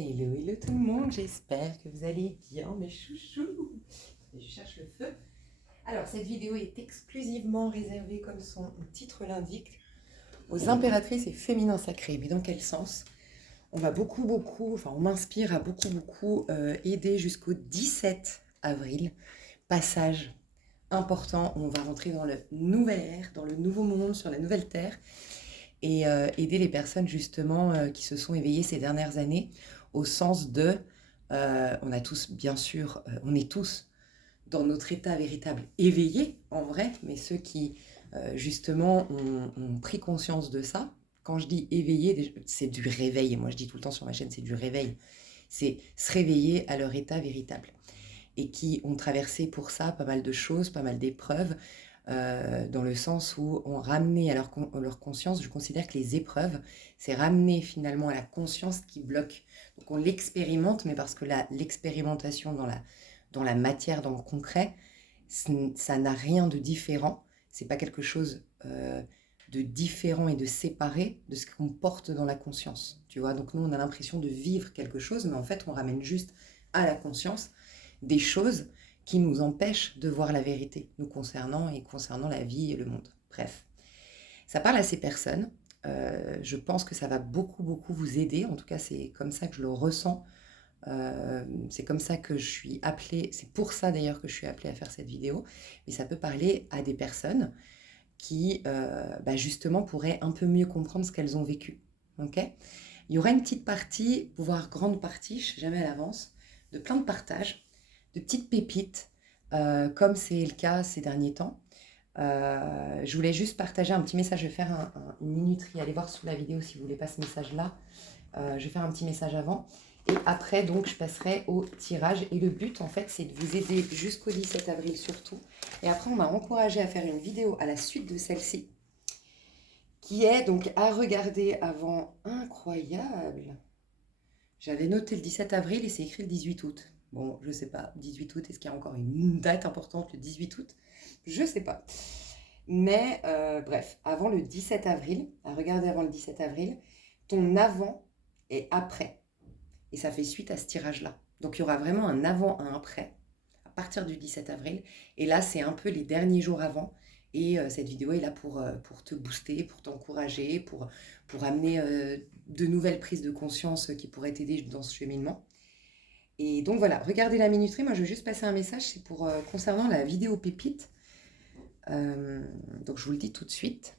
Hello, hello tout le monde, j'espère que vous allez bien, mes chouchous. Je cherche le feu. Alors, cette vidéo est exclusivement réservée, comme son titre l'indique, aux impératrices et féminins sacrés. Mais dans quel sens? On va on m'inspire à beaucoup aider jusqu'au 17 avril. Passage important, on va rentrer dans le nouvel ère, dans le nouveau monde, sur la nouvelle terre. Et aider les personnes justement qui se sont éveillées ces dernières années au sens de, on a tous bien sûr, on est tous dans notre état véritable éveillé en vrai, mais ceux qui justement ont pris conscience de ça, quand je dis éveillé, c'est du réveil, et moi je dis tout le temps sur ma chaîne c'est du réveil, c'est se réveiller à leur état véritable, et qui ont traversé pour ça pas mal de choses, pas mal d'épreuves, dans le sens où on ramenait à leur conscience. Je considère que les épreuves, c'est ramener finalement à la conscience qui bloque. Donc on l'expérimente, mais parce que l'expérimentation dans la matière, dans le concret, ça n'a rien de différent. C'est pas quelque chose de différent et de séparé de ce qu'on porte dans la conscience. Tu vois, donc nous on a l'impression de vivre quelque chose, mais en fait on ramène juste à la conscience des choses qui nous empêchent de voir la vérité nous concernant et concernant la vie et le monde. Bref, ça parle à ces personnes. Je pense que ça va beaucoup vous aider. En tout cas, c'est comme ça que je le ressens. C'est comme ça que je suis appelée. C'est pour ça d'ailleurs que je suis appelée à faire cette vidéo. Mais ça peut parler à des personnes qui, justement, pourraient un peu mieux comprendre ce qu'elles ont vécu. Ok ? Il y aura une petite partie, voire grande partie, je ne sais jamais à l'avance, de plein de partages, de petites pépites, comme c'est le cas ces derniers temps. Je voulais juste partager un petit message. Je vais faire une minuterie. Allez voir sous la vidéo si vous voulez pas ce message-là. Je vais faire un petit message avant. Et après, donc, je passerai au tirage. Et le but, en fait, c'est de vous aider jusqu'au 17 avril surtout. Et après, on m'a encouragé à faire une vidéo à la suite de celle-ci, qui est donc à regarder avant. Incroyable! J'avais noté le 17 avril et c'est écrit le 18 août. Bon, je sais pas, 18 août, est-ce qu'il y a encore une date importante le 18 août? Je sais pas. Mais bref, avant le 17 avril, à regarder avant le 17 avril, ton avant et après. Et ça fait suite à ce tirage-là. Donc il y aura vraiment un avant, un après, à partir du 17 avril. Et là, c'est un peu les derniers jours avant. Et cette vidéo est là pour te booster, pour t'encourager, pour amener de nouvelles prises de conscience qui pourraient t'aider dans ce cheminement. Et donc voilà, regardez la minuterie. Moi, je veux juste passer un message, c'est pour concernant la vidéo pépite. Donc je vous le dis tout de suite.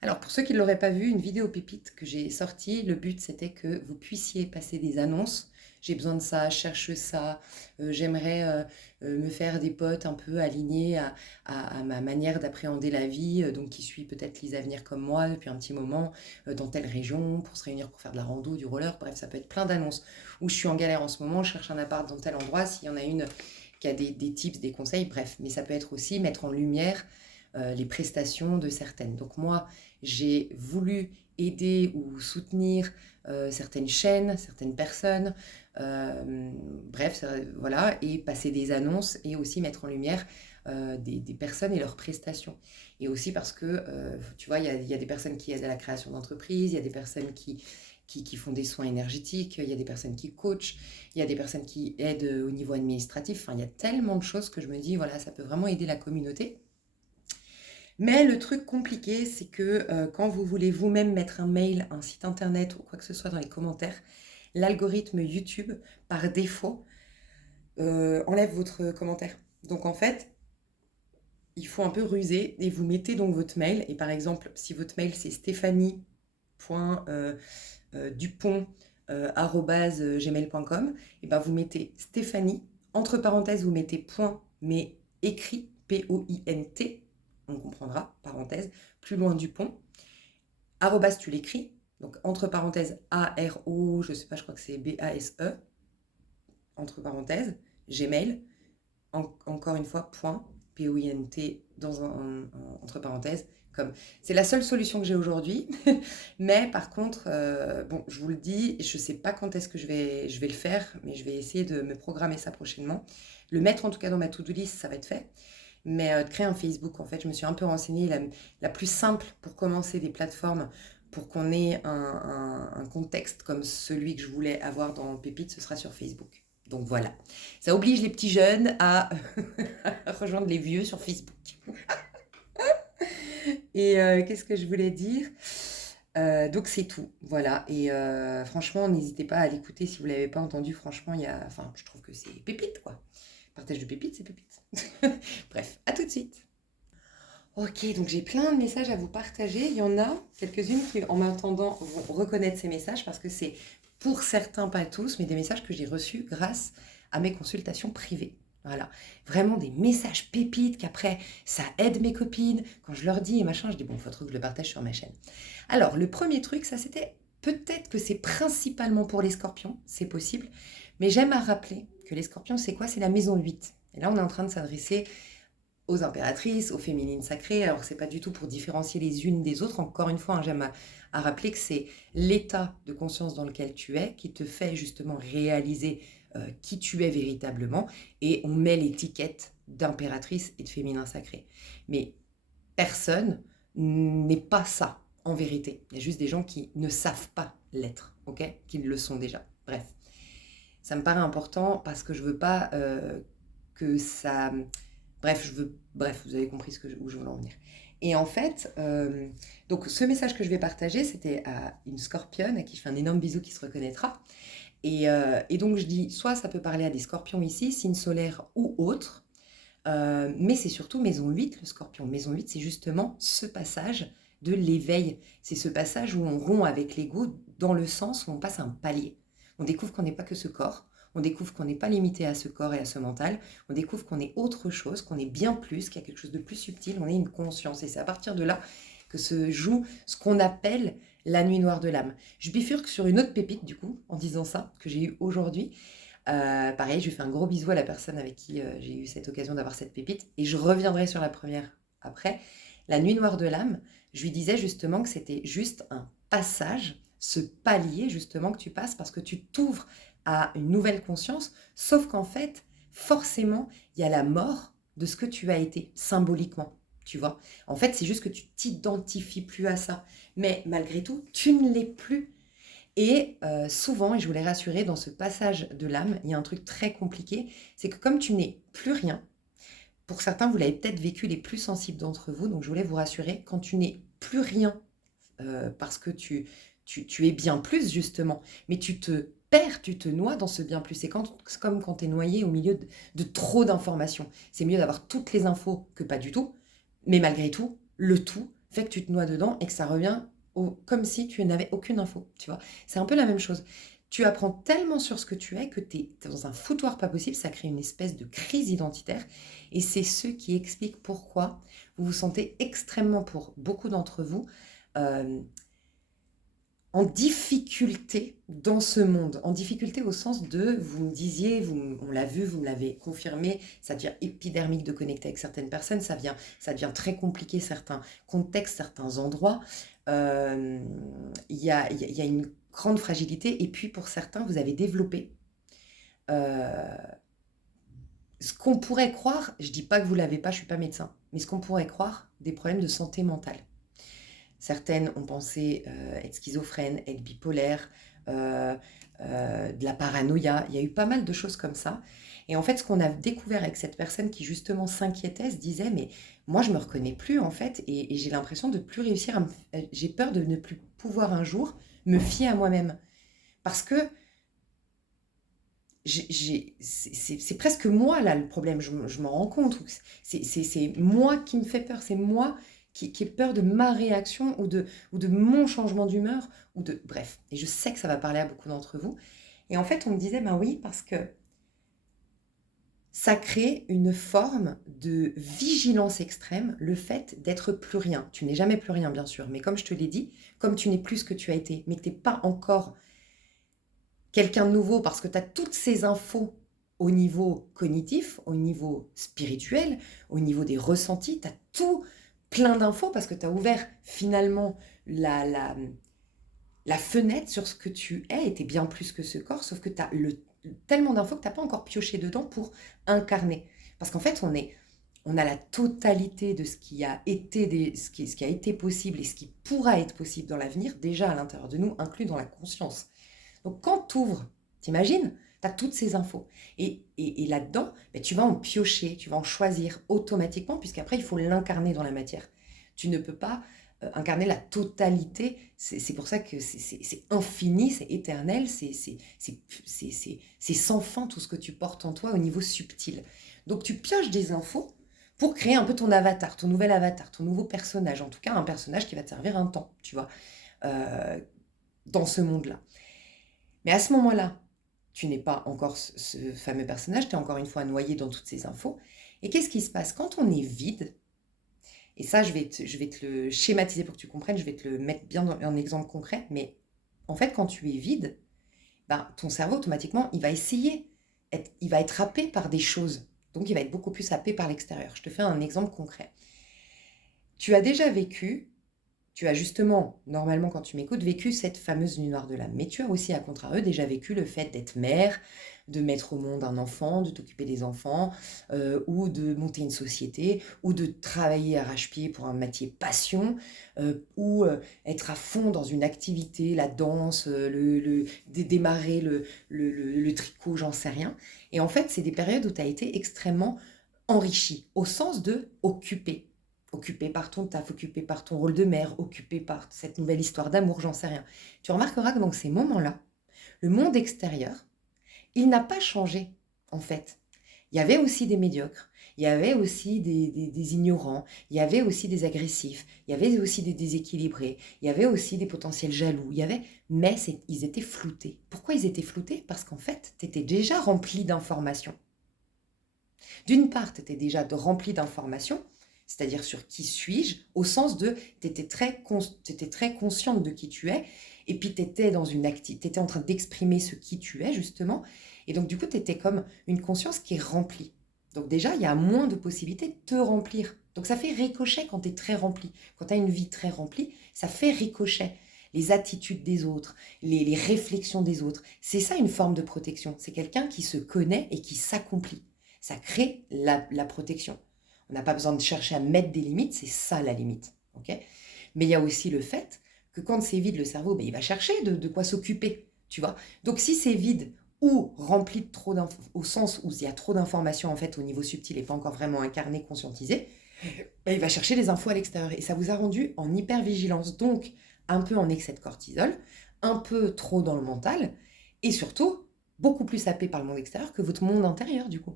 Alors pour ceux qui ne l'auraient pas vu, une vidéo pépite que j'ai sortie, le but c'était que vous puissiez passer des annonces. J'ai besoin de ça, je cherche ça, j'aimerais me faire des potes un peu alignés à ma manière d'appréhender la vie, donc qui suit peut-être Lisa Venir comme moi depuis un petit moment, dans telle région, pour se réunir pour faire de la rando, du roller, bref, ça peut être plein d'annonces. Ou je suis en galère en ce moment, je cherche un appart dans tel endroit, s'il y en a une qui a des tips, des conseils, bref. Mais ça peut être aussi mettre en lumière les prestations de certaines. Donc moi, j'ai voulu aider ou soutenir certaines chaînes, certaines personnes, bref, voilà, et passer des annonces et aussi mettre en lumière des personnes et leurs prestations. Et aussi parce que, tu vois, il y a des personnes qui aident à la création d'entreprises, il y a des personnes qui font des soins énergétiques, il y a des personnes qui coachent, il y a des personnes qui aident au niveau administratif, enfin, il y a tellement de choses que je me dis, voilà, ça peut vraiment aider la communauté. Mais le truc compliqué, c'est que quand vous voulez vous-même mettre un mail, un site internet ou quoi que ce soit dans les commentaires, l'algorithme YouTube, par défaut, enlève votre commentaire. Donc en fait, il faut un peu ruser et vous mettez donc votre mail. Et par exemple, si votre mail c'est stéphanie.dupont@gmail.com, et ben vous mettez Stéphanie, entre parenthèses, vous mettez point, mais écrit, P-O-I-N-T, on comprendra, parenthèse, plus loin Dupont, arrobase tu l'écris, donc entre parenthèses A-R-O, je sais pas, je crois que c'est B-A-S-E, entre parenthèses, Gmail, encore une fois, point, P-O-I-N-T, entre parenthèses, comme. C'est la seule solution que j'ai aujourd'hui, mais par contre, bon, je vous le dis, je ne sais pas quand est-ce que je vais le faire, mais je vais essayer de me programmer ça prochainement. Le mettre en tout cas dans ma to-do list, ça va être fait. Mais de créer un Facebook, en fait, je me suis un peu renseignée. La plus simple pour commencer des plateformes, pour qu'on ait un contexte comme celui que je voulais avoir dans Pépite, ce sera sur Facebook. Donc voilà, ça oblige les petits jeunes à rejoindre les vieux sur Facebook. Et qu'est-ce que je voulais dire? Donc c'est tout, voilà. Et franchement, n'hésitez pas à l'écouter si vous ne l'avez pas entendu. Franchement, je trouve que c'est pépite, quoi. Partage de pépites, c'est pépite. Bref, à tout de suite. Ok, donc j'ai plein de messages à vous partager. Il y en a quelques-unes qui, en m'entendant, vont reconnaître ces messages parce que c'est, pour certains, pas tous, mais des messages que j'ai reçus grâce à mes consultations privées. Voilà, vraiment des messages pépites qu'après, ça aide mes copines. Quand je leur dis et machin, je dis, bon, il faut trop que je le partage sur ma chaîne. Alors, le premier truc, ça c'était, peut-être que c'est principalement pour les scorpions, c'est possible, mais j'aime à rappeler que les scorpions, c'est quoi? C'est la maison 8. Et là, on est en train de s'adresser aux impératrices, aux féminines sacrées. Alors, c'est pas du tout pour différencier les unes des autres. Encore une fois, j'aime à rappeler que c'est l'état de conscience dans lequel tu es qui te fait justement réaliser qui tu es véritablement. Et on met l'étiquette d'impératrice et de féminin sacré. Mais personne n'est pas ça, en vérité. Il y a juste des gens qui ne savent pas l'être, ok? Qui le sont déjà. Bref. Ça me paraît important parce que je veux pas que ça... Bref, vous avez compris où je voulais en venir. Et en fait, donc ce message que je vais partager, c'était à une scorpionne à qui je fais un énorme bisou qui se reconnaîtra. Et donc je dis, soit ça peut parler à des scorpions ici, signe solaire ou autre, mais c'est surtout maison 8, le scorpion. Maison 8, c'est justement ce passage de l'éveil. C'est ce passage où on rompt avec l'ego dans le sens où on passe un palier. On découvre qu'on n'est pas que ce corps. On découvre qu'on n'est pas limité à ce corps et à ce mental. On découvre qu'on est autre chose, qu'on est bien plus, qu'il y a quelque chose de plus subtil. On est une conscience. Et c'est à partir de là que se joue ce qu'on appelle la nuit noire de l'âme. Je bifurque sur une autre pépite, du coup, en disant ça, que j'ai eu aujourd'hui. Pareil, je lui fais un gros bisou à la personne avec qui j'ai eu cette occasion d'avoir cette pépite. Et je reviendrai sur la première après. La nuit noire de l'âme, je lui disais justement que c'était juste un passage, ce palier justement que tu passes parce que tu t'ouvres à une nouvelle conscience, sauf qu'en fait, forcément, il y a la mort de ce que tu as été, symboliquement, tu vois. En fait, c'est juste que tu t'identifies plus à ça. Mais malgré tout, tu ne l'es plus. Et souvent, et je voulais rassurer, dans ce passage de l'âme, il y a un truc très compliqué, c'est que comme tu n'es plus rien, pour certains, vous l'avez peut-être vécu les plus sensibles d'entre vous, donc je voulais vous rassurer, quand tu n'es plus rien, parce que tu es bien plus justement, mais tu te perds, tu te noies dans ce bien plus. C'est comme quand tu es noyé au milieu de trop d'informations. C'est mieux d'avoir toutes les infos que pas du tout, mais malgré tout, le tout fait que tu te noies dedans et que ça revient comme si tu n'avais aucune info, tu vois. C'est un peu la même chose. Tu apprends tellement sur ce que tu es que tu es dans un foutoir pas possible, ça crée une espèce de crise identitaire et c'est ce qui explique pourquoi vous vous sentez extrêmement, pour beaucoup d'entre vous, en difficulté dans ce monde, en difficulté au sens de, vous me disiez, on l'a vu, vous me l'avez confirmé, ça devient épidermique de connecter avec certaines personnes, ça devient très compliqué certains contextes, certains endroits, il y a une grande fragilité et puis pour certains, vous avez développé ce qu'on pourrait croire, je ne dis pas que vous ne l'avez pas, je ne suis pas médecin, mais ce qu'on pourrait croire, des problèmes de santé mentale. Certaines ont pensé être schizophrènes, être bipolaires, de la paranoïa. Il y a eu pas mal de choses comme ça. Et en fait, ce qu'on a découvert avec cette personne qui justement s'inquiétait, se disait, mais moi, je ne me reconnais plus en fait, et j'ai l'impression de ne plus réussir j'ai peur de ne plus pouvoir un jour me fier à moi-même. Parce que c'est presque moi là le problème, je m'en rends compte. C'est moi qui me fait peur, c'est moi qui ai peur de ma réaction ou de mon changement d'humeur, bref. Et je sais que ça va parler à beaucoup d'entre vous. Et en fait, on me disait, ben oui, parce que ça crée une forme de vigilance extrême, le fait d'être plus rien. Tu n'es jamais plus rien, bien sûr, mais comme je te l'ai dit, comme tu n'es plus ce que tu as été, mais que tu n'es pas encore quelqu'un de nouveau parce que tu as toutes ces infos au niveau cognitif, au niveau spirituel, au niveau des ressentis, tu as tout plein d'infos parce que tu as ouvert finalement la fenêtre sur ce que tu es et tu es bien plus que ce corps, sauf que tu as tellement d'infos que tu n'as pas encore pioché dedans pour incarner. Parce qu'en fait, on est on a la totalité de ce qui a été, ce qui a été possible et ce qui pourra être possible dans l'avenir, déjà à l'intérieur de nous, inclus dans la conscience. Donc quand tu ouvres, t'imagines, tu as toutes ces infos. Et là-dedans, ben, tu vas en piocher, tu vas en choisir automatiquement, puisqu'après, il faut l'incarner dans la matière. Tu ne peux pas incarner la totalité. C'est pour ça que c'est infini, c'est éternel, c'est sans fin tout ce que tu portes en toi au niveau subtil. Donc tu pioches des infos pour créer un peu ton avatar, ton nouvel avatar, ton nouveau personnage. En tout cas, un personnage qui va te servir un temps, tu vois, dans ce monde-là. Mais à ce moment-là, tu n'es pas encore ce fameux personnage, tu es encore une fois noyé dans toutes ces infos. Et qu'est-ce qui se passe quand on est vide? Et ça, je vais te le schématiser pour que tu comprennes, je vais te le mettre bien dans un exemple concret. Mais en fait, quand tu es vide, ben, ton cerveau, automatiquement, il va il va être happé par des choses. Donc, il va être beaucoup plus happé par l'extérieur. Je te fais un exemple concret. Tu as déjà vécu, tu as justement, normalement quand tu m'écoutes, vécu cette fameuse nuit noire de l'âme. Mais tu as aussi, à contrario, déjà vécu le fait d'être mère, de mettre au monde un enfant, de t'occuper des enfants, ou de monter une société, ou de travailler arrache-pied pour un métier passion, ou être à fond dans une activité, la danse, démarrer le tricot, j'en sais rien. Et en fait, c'est des périodes où tu as été extrêmement enrichi, au sens de occupé. Occupé par ton taf, occupé par ton rôle de mère, occupé par cette nouvelle histoire d'amour, j'en sais rien. Tu remarqueras que dans ces moments-là, le monde extérieur, il n'a pas changé, en fait. Il y avait aussi des médiocres, il y avait aussi des ignorants, il y avait aussi des agressifs, il y avait aussi des déséquilibrés, il y avait aussi des potentiels jaloux, mais ils étaient floutés. Pourquoi ils étaient floutés? Parce qu'en fait, tu étais déjà rempli d'informations. D'une part, tu étais déjà rempli d'informations, c'est-à-dire sur qui suis-je, au sens de tu étais très consciente de qui tu es, et puis tu étais en train d'exprimer ce qui tu es, justement, et donc du coup, tu étais comme une conscience qui est remplie. Donc déjà, il y a moins de possibilités de te remplir. Donc ça fait ricochet quand tu es très rempli. Quand tu as une vie très remplie, ça fait ricochet. Les attitudes des autres, les réflexions des autres. C'est ça une forme de protection. C'est quelqu'un qui se connaît et qui s'accomplit. Ça crée la protection. On n'a pas besoin de chercher à mettre des limites, c'est ça la limite. Okay, mais il y a aussi le fait que quand c'est vide, le cerveau, ben, il va chercher de quoi s'occuper. Tu vois. Donc si c'est vide ou rempli de trop au sens où il y a trop d'informations en fait au niveau subtil et pas encore vraiment incarné, conscientisé, ben, il va chercher les infos à l'extérieur. Et ça vous a rendu en hypervigilance, donc un peu en excès de cortisol, un peu trop dans le mental, et surtout beaucoup plus happé par le monde extérieur que votre monde intérieur du coup.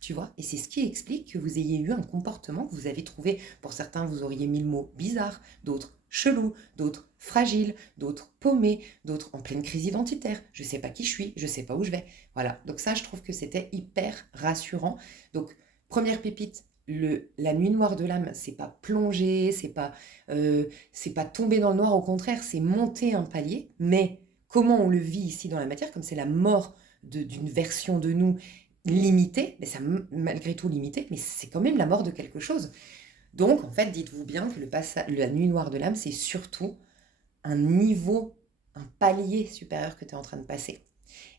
Tu vois, et c'est ce qui explique que vous ayez eu un comportement que vous avez trouvé. Pour certains, vous auriez mis le mot bizarre, d'autres chelou, d'autres fragile, d'autres paumés, d'autres en pleine crise identitaire. Je sais pas qui je suis, je sais pas où je vais. Voilà, donc ça, je trouve que c'était hyper rassurant. Donc, première pépite, la nuit noire de l'âme, c'est pas plonger, c'est pas tomber dans le noir, au contraire, c'est monter un palier. Mais comment on le vit ici dans la matière, comme c'est la mort d'une version de nous limité, mais ça malgré tout limité, mais c'est quand même la mort de quelque chose. Donc, en fait, dites-vous bien que la nuit noire de l'âme, c'est surtout un niveau, un palier supérieur que tu es en train de passer.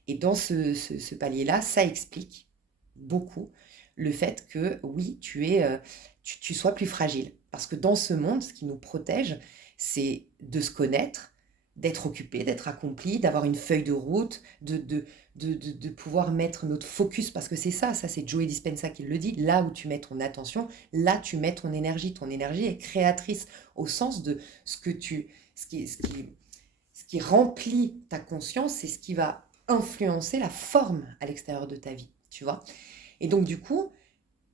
Et dans ce palier-là, ça explique beaucoup le fait que, oui, tu sois plus fragile. Parce que dans ce monde, ce qui nous protège, c'est de se connaître, d'être occupé, d'être accompli, d'avoir une feuille de route, de pouvoir mettre notre focus, parce que c'est ça c'est Joe Dispenza qui le dit, là où tu mets ton attention, là tu mets ton énergie est créatrice au sens de ce qui remplit ta conscience, c'est ce qui va influencer la forme à l'extérieur de ta vie, tu vois. Et donc du coup,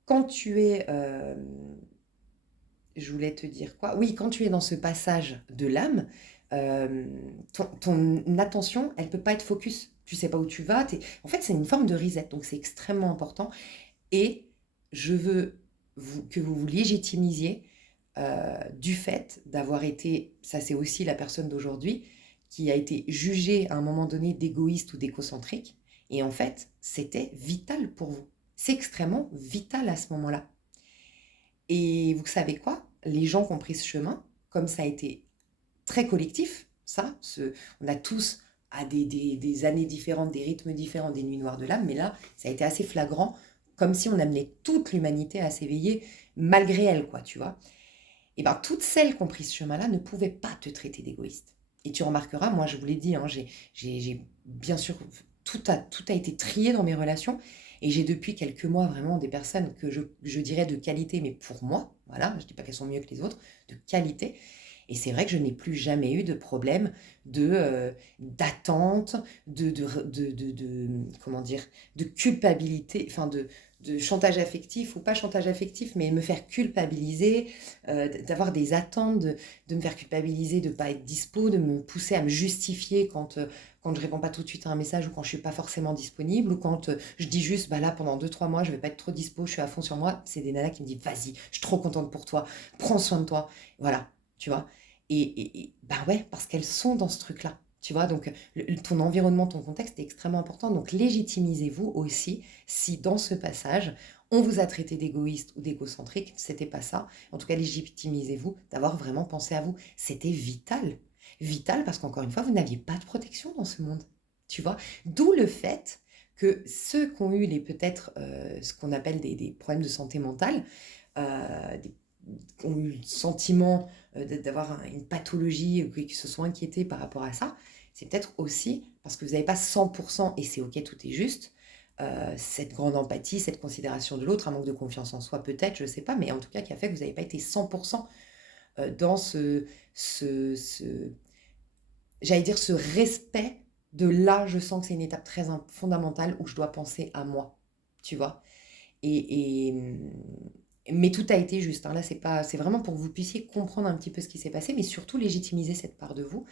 quand tu es, je voulais te dire quoi? Oui, quand tu es dans ce passage de l'âme, ton attention, elle peut pas être focus. Tu sais pas où tu vas. En fait, c'est une forme de reset, donc c'est extrêmement important. Et je veux que vous vous légitimisiez du fait d'avoir été, ça c'est aussi la personne d'aujourd'hui, qui a été jugée à un moment donné d'égoïste ou d'égocentrique. Et en fait, c'était vital pour vous. C'est extrêmement vital à ce moment-là. Et vous savez quoi? Les gens qui ont pris ce chemin, comme ça a été très collectif, on a tous à des années différentes, des rythmes différents, des nuits noires de l'âme, mais là, ça a été assez flagrant comme si on amenait toute l'humanité à s'éveiller malgré elle, quoi, tu vois. Et bien, toutes celles qui ont pris ce chemin-là ne pouvaient pas te traiter d'égoïste. Et tu remarqueras, moi, je vous l'ai dit, hein, j'ai bien sûr, tout a été trié dans mes relations. Et j'ai depuis quelques mois vraiment des personnes que je dirais de qualité, mais pour moi, voilà, je ne dis pas qu'elles sont mieux que les autres, de qualité. Et c'est vrai que je n'ai plus jamais eu de problème d'attente, comment dire, de culpabilité, enfin de chantage affectif, ou pas chantage affectif, mais me faire culpabiliser, d'avoir des attentes, de me faire culpabiliser, de ne pas être dispo, de me pousser à me justifier quand je réponds pas tout de suite à un message ou quand je suis pas forcément disponible ou quand je dis juste, bah là, pendant 2-3 mois, je vais pas être trop dispo, je suis à fond sur moi. C'est des nanas qui me disent, vas-y, je suis trop contente pour toi, prends soin de toi. Voilà, tu vois. Bah ouais, parce qu'elles sont dans ce truc-là. Tu vois, donc ton environnement, ton contexte est extrêmement important. Donc légitimisez-vous aussi si dans ce passage, on vous a traité d'égoïste ou d'égocentrique, c'était pas ça. En tout cas, légitimisez-vous d'avoir vraiment pensé à vous. C'était vital. Vital parce qu'encore une fois, vous n'aviez pas de protection dans ce monde. Tu vois, d'où le fait que ceux qui ont eu peut-être ce qu'on appelle des problèmes de santé mentale, qui ont eu le sentiment d'avoir une pathologie, qui se sont inquiétés par rapport à ça, c'est peut-être aussi parce que vous n'avez pas 100%, et c'est ok, tout est juste, cette grande empathie, cette considération de l'autre, un manque de confiance en soi peut-être, je ne sais pas, mais en tout cas qui a fait que vous n'avez pas été 100% dans j'allais dire ce respect de là, je sens que c'est une étape très fondamentale où je dois penser à moi, tu vois. Et, mais tout a été juste, hein. Là, c'est vraiment pour que vous puissiez comprendre un petit peu ce qui s'est passé, mais surtout légitimiser cette part de vous.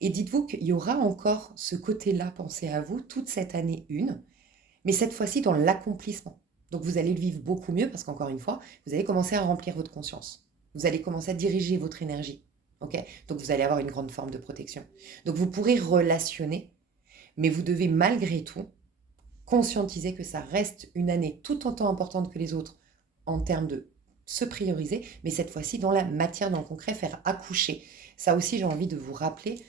Et dites-vous qu'il y aura encore ce côté-là, pensez à vous, toute cette année une, mais cette fois-ci dans l'accomplissement. Donc vous allez le vivre beaucoup mieux parce qu'encore une fois, vous allez commencer à remplir votre conscience. Vous allez commencer à diriger votre énergie. Ok, donc vous allez avoir une grande forme de protection. Donc vous pourrez relationner, mais vous devez malgré tout conscientiser que ça reste une année tout autant importante que les autres en termes de se prioriser, mais cette fois-ci dans la matière, dans le concret, faire accoucher. Ça aussi, j'ai envie de vous rappeler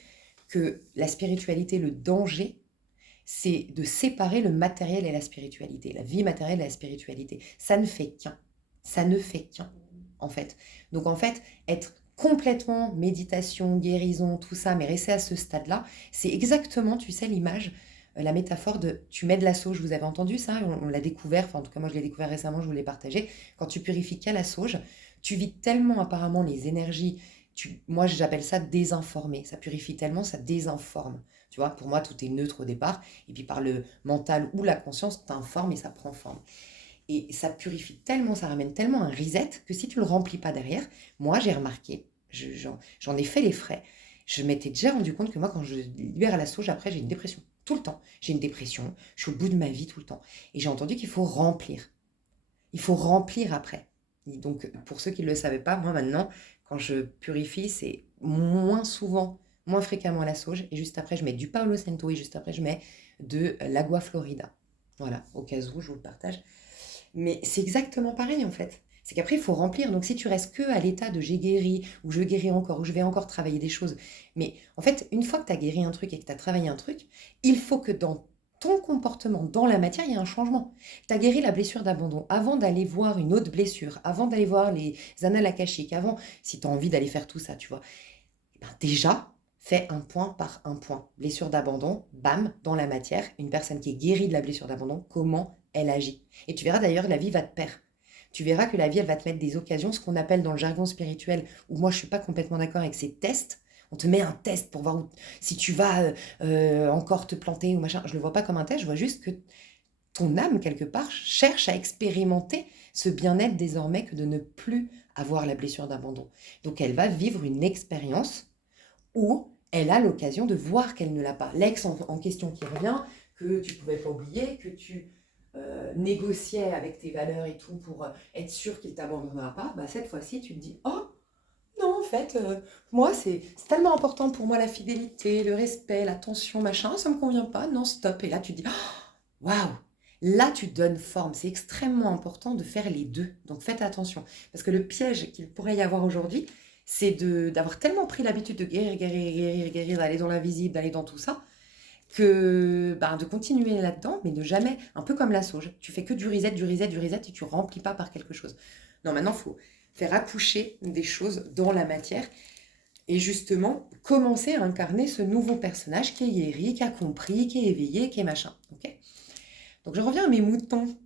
que la spiritualité, le danger, c'est de séparer le matériel et la spiritualité, la vie matérielle et la spiritualité. Ça ne fait qu'un. Ça ne fait qu'un, en fait. Donc, en fait, être complètement méditation, guérison, tout ça, mais rester à ce stade-là, c'est exactement, tu sais, l'image, la métaphore de tu mets de la sauge. Vous avez entendu ça? On l'a découvert, enfin, en tout cas, moi, je l'ai découvert récemment, je vous l'ai partagé. Quand tu purifies qu'à la sauge, tu vides tellement apparemment les énergies. Moi, j'appelle ça désinformer. Ça purifie tellement, ça désinforme. Tu vois, pour moi, tout est neutre au départ. Et puis par le mental ou la conscience, t'informe et ça prend forme. Et ça purifie tellement, ça ramène tellement un reset que si tu le remplis pas derrière, moi j'ai remarqué, j'en ai fait les frais. Je m'étais déjà rendu compte que moi, quand je libère la sauge, après j'ai une dépression. Tout le temps. J'ai une dépression, je suis au bout de ma vie tout le temps. Et j'ai entendu qu'il faut remplir. Il faut remplir après. Et donc, pour ceux qui ne le savaient pas, moi maintenant, quand je purifie, c'est moins souvent, moins fréquemment à la sauge. Et juste après, je mets du Palo Santo et juste après, je mets de l'Agua Florida. Voilà, au cas où, je vous le partage. Mais c'est exactement pareil en fait. C'est qu'après, il faut remplir. Donc, si tu restes que à l'état de j'ai guéri, ou je guéris encore, ou je vais encore travailler des choses. Mais en fait, une fois que tu as guéri un truc et que tu as travaillé un truc, il faut que dans ton comportement, dans la matière, il y ait un changement. Tu as guéri la blessure d'abandon. Avant d'aller voir une autre blessure, avant d'aller voir les annales akashiques, avant, si tu as envie d'aller faire tout ça, tu vois, eh ben déjà, fais un point par un point. Blessure d'abandon, bam, dans la matière, une personne qui est guérie de la blessure d'abandon, comment elle agit. Et tu verras d'ailleurs, la vie va te perdre. Tu verras que la vie, elle va te mettre des occasions, ce qu'on appelle dans le jargon spirituel, où moi je ne suis pas complètement d'accord avec ces tests. On te met un test pour voir si tu vas encore te planter ou machin. Je ne le vois pas comme un test, je vois juste que ton âme, quelque part, cherche à expérimenter ce bien-être désormais que de ne plus avoir la blessure d'abandon. Donc elle va vivre une expérience où elle a l'occasion de voir qu'elle ne l'a pas. L'ex en question qui revient, que tu ne pouvais pas oublier, que tu négociais avec tes valeurs et tout pour être sûr qu'il ne t'abandonnera pas, bah cette fois-ci tu te dis « Oh, non en fait, moi c'est tellement important pour moi la fidélité, le respect, l'attention, machin, ça ne me convient pas, non stop ». Et là tu te dis « Waouh !» Là, tu donnes forme. C'est extrêmement important de faire les deux. Donc, faites attention. Parce que le piège qu'il pourrait y avoir aujourd'hui, c'est d'avoir tellement pris l'habitude de guérir, guérir, guérir, guérir, d'aller dans l'invisible, d'aller dans tout ça, de continuer là-dedans, mais de jamais, un peu comme la sauge, tu fais que du reset, du reset, du reset et tu remplis pas par quelque chose. Non, maintenant, il faut faire accoucher des choses dans la matière et justement commencer à incarner ce nouveau personnage qui est guéri, qui a compris, qui est éveillé, qui est machin. Ok. Donc je reviens à mes moutons.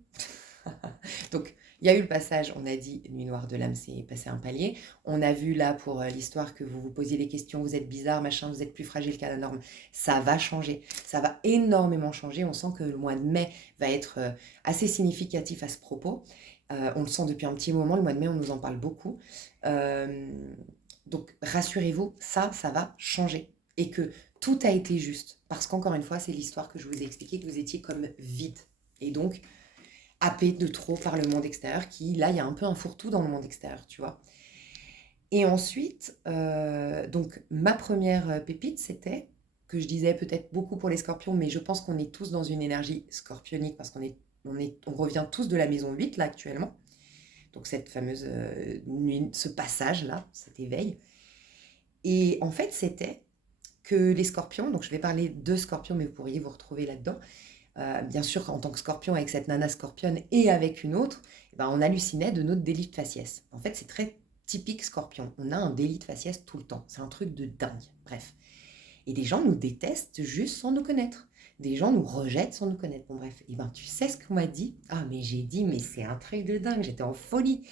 Donc il y a eu le passage, on a dit Nuit noire de l'âme, c'est passer un palier. On a vu là pour l'histoire que vous vous posiez des questions, vous êtes bizarre, machin, vous êtes plus fragile qu'à la norme. Ça va changer, ça va énormément changer. On sent que le mois de mai va être assez significatif à ce propos. On le sent depuis un petit moment, le mois de mai, on nous en parle beaucoup. Donc rassurez-vous, ça va changer. Et que tout a été juste. Parce qu'encore une fois, c'est l'histoire que je vous ai expliqué, que vous étiez comme vide. Et donc, happé de trop par le monde extérieur, qui, là, il y a un peu un fourre-tout dans le monde extérieur, tu vois. Et ensuite, donc, ma première pépite, c'était, que je disais peut-être beaucoup pour les scorpions, mais je pense qu'on est tous dans une énergie scorpionique, parce on revient tous de la maison 8, là, actuellement. Donc, cette fameuse, ce passage-là, cet éveil. Et en fait, c'était que les scorpions, donc je vais parler de scorpions, mais vous pourriez vous retrouver là-dedans. Bien sûr, en tant que scorpion, avec cette nana scorpionne et avec une autre, on hallucinait de notre délit de faciès. En fait, c'est très typique scorpion. On a un délit de faciès tout le temps. C'est un truc de dingue. Bref. Et des gens nous détestent juste sans nous connaître. Des gens nous rejettent sans nous connaître. Bon, bref. Et tu sais ce qu'on m'a dit? Ah, mais j'ai dit, mais c'est un truc de dingue. J'étais en folie.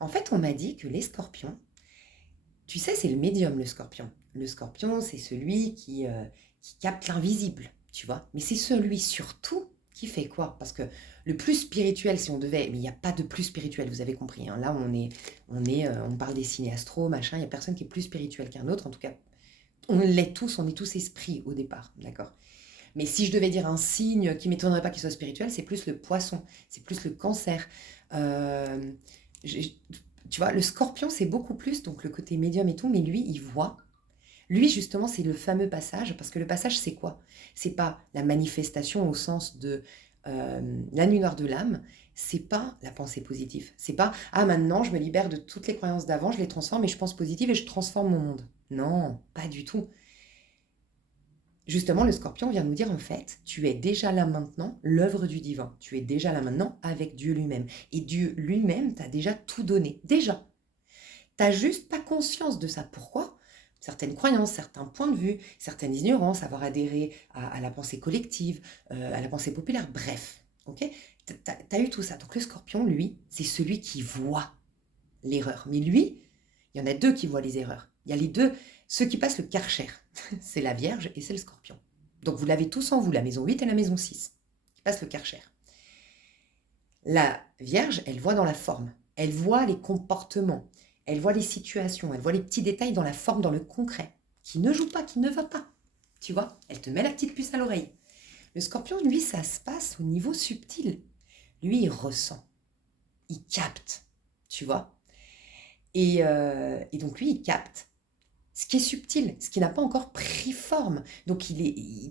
En fait, on m'a dit que les scorpions, tu sais, c'est le médium, le scorpion. Le scorpion, c'est celui qui capte l'invisible, tu vois. Mais c'est celui surtout qui fait quoi? Parce que le plus spirituel, si on devait... Mais il n'y a pas de plus spirituel, vous avez compris. Hein. Là, on parle des signes astro, machin. Il n'y a personne qui est plus spirituel qu'un autre. En tout cas, on l'est tous, on est tous esprits au départ, d'accord? Mais si je devais dire un signe qui ne m'étonnerait pas qu'il soit spirituel, c'est plus le poisson, c'est plus le cancer. Euh, Tu vois, le scorpion, c'est beaucoup plus, donc le côté médium et tout, mais lui, il voit. Lui, justement, c'est le fameux passage, parce que le passage, c'est quoi? C'est pas la manifestation au sens de la nuit noire de l'âme, c'est pas la pensée positive. C'est pas, ah, maintenant, je me libère de toutes les croyances d'avant, je les transforme et je pense positive et je transforme mon monde. Non, pas du tout. Justement, le scorpion vient nous dire, en fait, tu es déjà là maintenant, l'œuvre du divin. Tu es déjà là maintenant avec Dieu lui-même. Et Dieu lui-même t'a déjà tout donné. Déjà. T'as juste pas conscience de ça. Pourquoi? Certaines croyances, certains points de vue, certaines ignorances, avoir adhéré à la pensée collective, à la pensée populaire, bref. Ok? T'as eu tout ça. Donc le scorpion, lui, c'est celui qui voit l'erreur. Mais lui, il y en a deux qui voient les erreurs. Il y a les deux, ceux qui passent le Karcher. C'est la Vierge et c'est le Scorpion. Donc vous l'avez tous en vous, la maison 8 et la maison 6, qui passent le Karcher. La Vierge, elle voit dans la forme. Elle voit les comportements. Elle voit les situations. Elle voit les petits détails dans la forme, dans le concret. Qui ne joue pas, qui ne va pas. Tu vois? Elle te met la petite puce à l'oreille. Le Scorpion, lui, ça se passe au niveau subtil. Lui, il ressent. Il capte. Tu vois? Et donc lui, il capte ce qui est subtil, ce qui n'a pas encore pris forme. Donc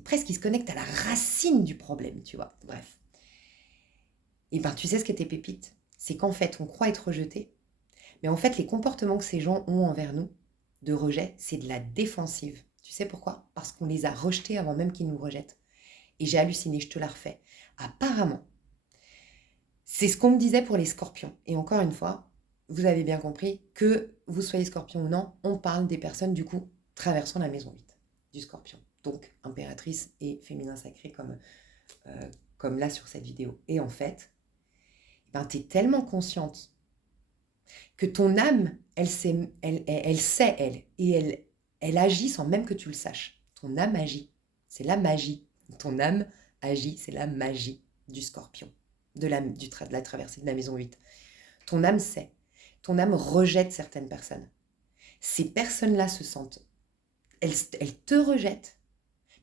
presque il se connecte à la racine du problème, tu vois. Bref. Et tu sais ce qu'était pépite? C'est qu'en fait, on croit être rejeté, mais en fait, les comportements que ces gens ont envers nous, de rejet, c'est de la défensive. Tu sais pourquoi? Parce qu'on les a rejetés avant même qu'ils nous rejettent. Et j'ai halluciné, je te la refais. Apparemment, c'est ce qu'on me disait pour les scorpions. Et encore une fois, vous avez bien compris, que vous soyez scorpion ou non, on parle des personnes du coup traversant la maison 8 du scorpion. Donc impératrice et féminin sacré comme là sur cette vidéo. Et en fait, tu es tellement consciente que ton âme, elle sait, et elle agit sans même que tu le saches. Ton âme agit. C'est la magie. Ton âme agit, c'est la magie du scorpion, de la traversée de la maison 8. Ton âme sait. Ton âme rejette certaines personnes. Ces personnes-là se sentent... Elles te rejettent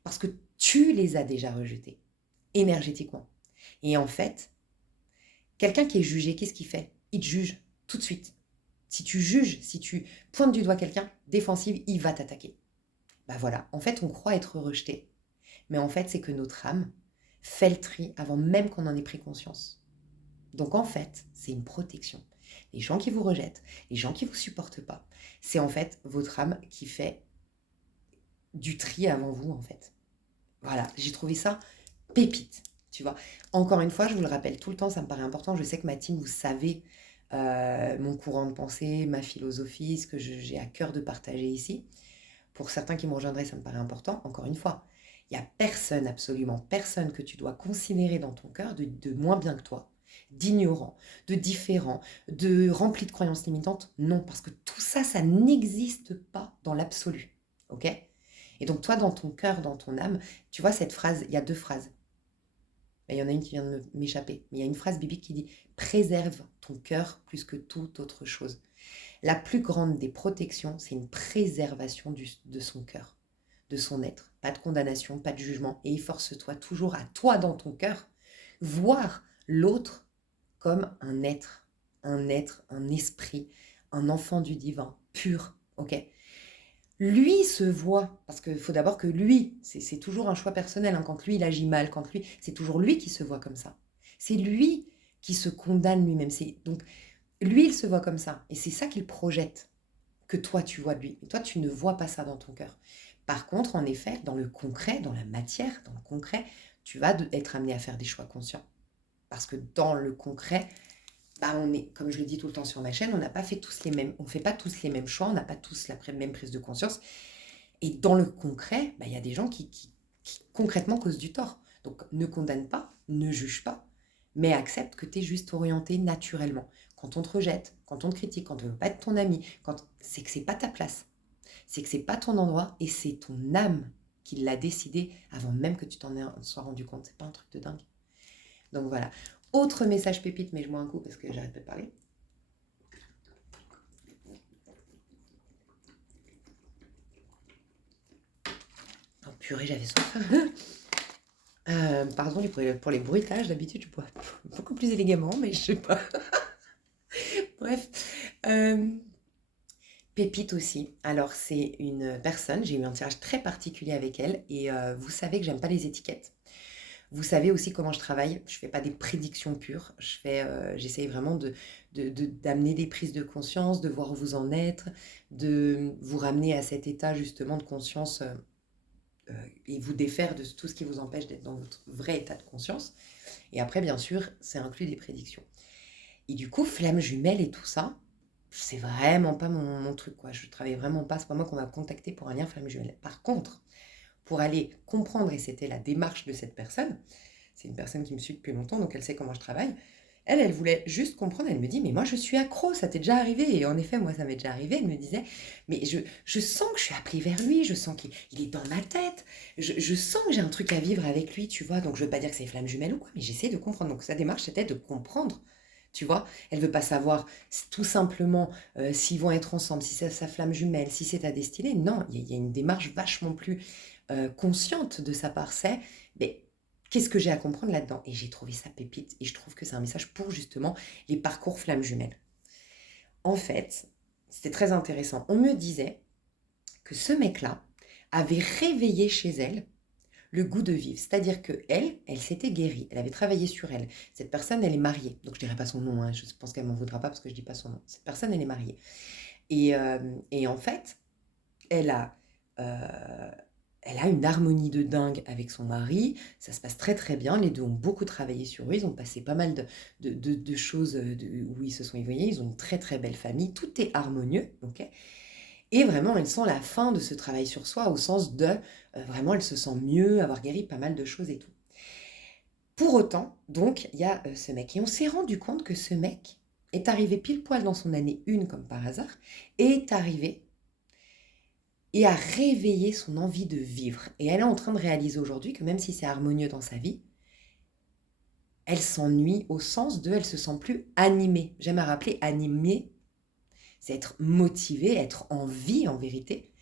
parce que tu les as déjà rejetées, énergétiquement. Et en fait, quelqu'un qui est jugé, qu'est-ce qu'il fait? Il te juge tout de suite. Si tu juges, si tu pointes du doigt quelqu'un, défensive, il va t'attaquer. Voilà, en fait, on croit être rejeté. Mais en fait, c'est que notre âme fait le tri avant même qu'on en ait pris conscience. Donc en fait, c'est une protection. Les gens qui vous rejettent, les gens qui ne vous supportent pas, c'est en fait votre âme qui fait du tri avant vous en fait. Voilà, j'ai trouvé ça pépite, tu vois. Encore une fois, je vous le rappelle tout le temps, ça me paraît important. Je sais que ma team, vous savez mon courant de pensée, ma philosophie, ce que j'ai à cœur de partager ici. Pour certains qui me rejoindraient, ça me paraît important. Encore une fois, il n'y a personne, absolument personne que tu dois considérer dans ton cœur de moins bien que toi, d'ignorant, de différent, de rempli de croyances limitantes. Non, parce que tout ça, ça n'existe pas dans l'absolu. Ok? Et donc toi, dans ton cœur, dans ton âme, tu vois cette phrase, il y a deux phrases. Il y en a une qui vient de m'échapper. Mais il y a une phrase biblique qui dit préserve ton cœur plus que toute autre chose. La plus grande des protections, c'est une préservation de son cœur, de son être. Pas de condamnation, pas de jugement. Et efforce-toi toujours à toi dans ton cœur, voir l'autre comme un être, un esprit, un enfant du divin, pur. Ok? Lui se voit, parce qu'il faut d'abord que lui, c'est toujours un choix personnel, hein, quand lui il agit mal, quand lui, c'est toujours lui qui se voit comme ça. C'est lui qui se condamne lui-même. Donc lui il se voit comme ça, et c'est ça qu'il projette, que toi tu vois de lui. Et toi tu ne vois pas ça dans ton cœur. Par contre, en effet, dans le concret, dans la matière, dans le concret, tu vas être amené à faire des choix conscients. Parce que dans le concret, bah on est, comme je le dis tout le temps sur ma chaîne, on n'a pas fait tous les mêmes, on fait pas tous les mêmes choix, on n'a pas tous la même prise de conscience. Et dans le concret, bah, y a des gens qui concrètement causent du tort. Donc ne condamne pas, ne juge pas, mais accepte que tu es juste orienté naturellement. Quand on te rejette, quand on te critique, quand on ne veut pas être ton ami, c'est que c'est pas ta place, c'est que c'est pas ton endroit et c'est ton âme qui l'a décidé avant même que tu t'en sois rendu compte. C'est pas un truc de dingue. Donc voilà. Autre message pépite, mais je bois un coup parce que j'arrête pas de parler. Oh purée, j'avais soif. Pardon pour les bruitages, d'habitude je bois beaucoup plus élégamment, mais je sais pas. Bref. Pépite aussi. Alors c'est une personne, j'ai eu un tirage très particulier avec elle, et vous savez que j'aime pas les étiquettes. Vous savez aussi comment je travaille. Je fais pas des prédictions pures. J'essaye vraiment d'amener des prises de conscience, de voir où vous en êtes, de vous ramener à cet état justement de conscience et vous défaire de tout ce qui vous empêche d'être dans votre vrai état de conscience. Et après, bien sûr, c'est inclus des prédictions. Et du coup, flamme jumelle et tout ça, c'est vraiment pas mon truc, quoi. Je travaille vraiment pas, c'est pas moi qu'on m'a contacté pour un lien flamme jumelle. Par contre, pour aller comprendre, et c'était la démarche de cette personne, c'est une personne qui me suit depuis longtemps, donc elle sait comment je travaille. Elle voulait juste comprendre, elle me dit, mais moi je suis accro, ça t'est déjà arrivé? Et en effet, moi ça m'est déjà arrivé, elle me disait, mais je sens que je suis appelée vers lui, je sens qu'il est dans ma tête, je sens que j'ai un truc à vivre avec lui, tu vois, donc je veux pas dire que c'est flamme jumelle ou quoi, mais j'essaie de comprendre. Donc sa démarche c'était de comprendre, tu vois. Elle veut pas savoir tout simplement s'ils vont être ensemble, si c'est sa flamme jumelle, si c'est ta destinée. Non, il y a une démarche vachement plus consciente de sa part, c'est, mais qu'est-ce que j'ai à comprendre là-dedans? Et j'ai trouvé ça pépite, et je trouve que c'est un message pour justement les parcours flammes jumelles. En fait, c'était très intéressant. On me disait que ce mec-là avait réveillé chez elle le goût de vivre. C'est-à-dire que elle s'était guérie. Elle avait travaillé sur elle. Cette personne, elle est mariée. Donc je dirai pas son nom. Hein. Je pense qu'elle m'en voudra pas parce que je dis pas son nom. Cette personne, elle est mariée. Et en fait, elle a, euh, elle a une harmonie de dingue avec son mari. Ça se passe très très bien. Les deux ont beaucoup travaillé sur eux. Ils ont passé pas mal de choses où ils se sont éveillés. Ils ont une très très belle famille. Tout est harmonieux. Ok. Et vraiment, elle sent la fin de ce travail sur soi au sens de vraiment, elle se sent mieux, avoir guéri pas mal de choses et tout. Pour autant, donc, il y a ce mec. Et on s'est rendu compte que ce mec est arrivé pile poil dans son année 1, comme par hasard, et est arrivé et a réveillé son envie de vivre. Et elle est en train de réaliser aujourd'hui que même si c'est harmonieux dans sa vie, elle s'ennuie au sens de elle se sent plus animée. J'aime à rappeler animée, c'est être motivé, être en vie en vérité.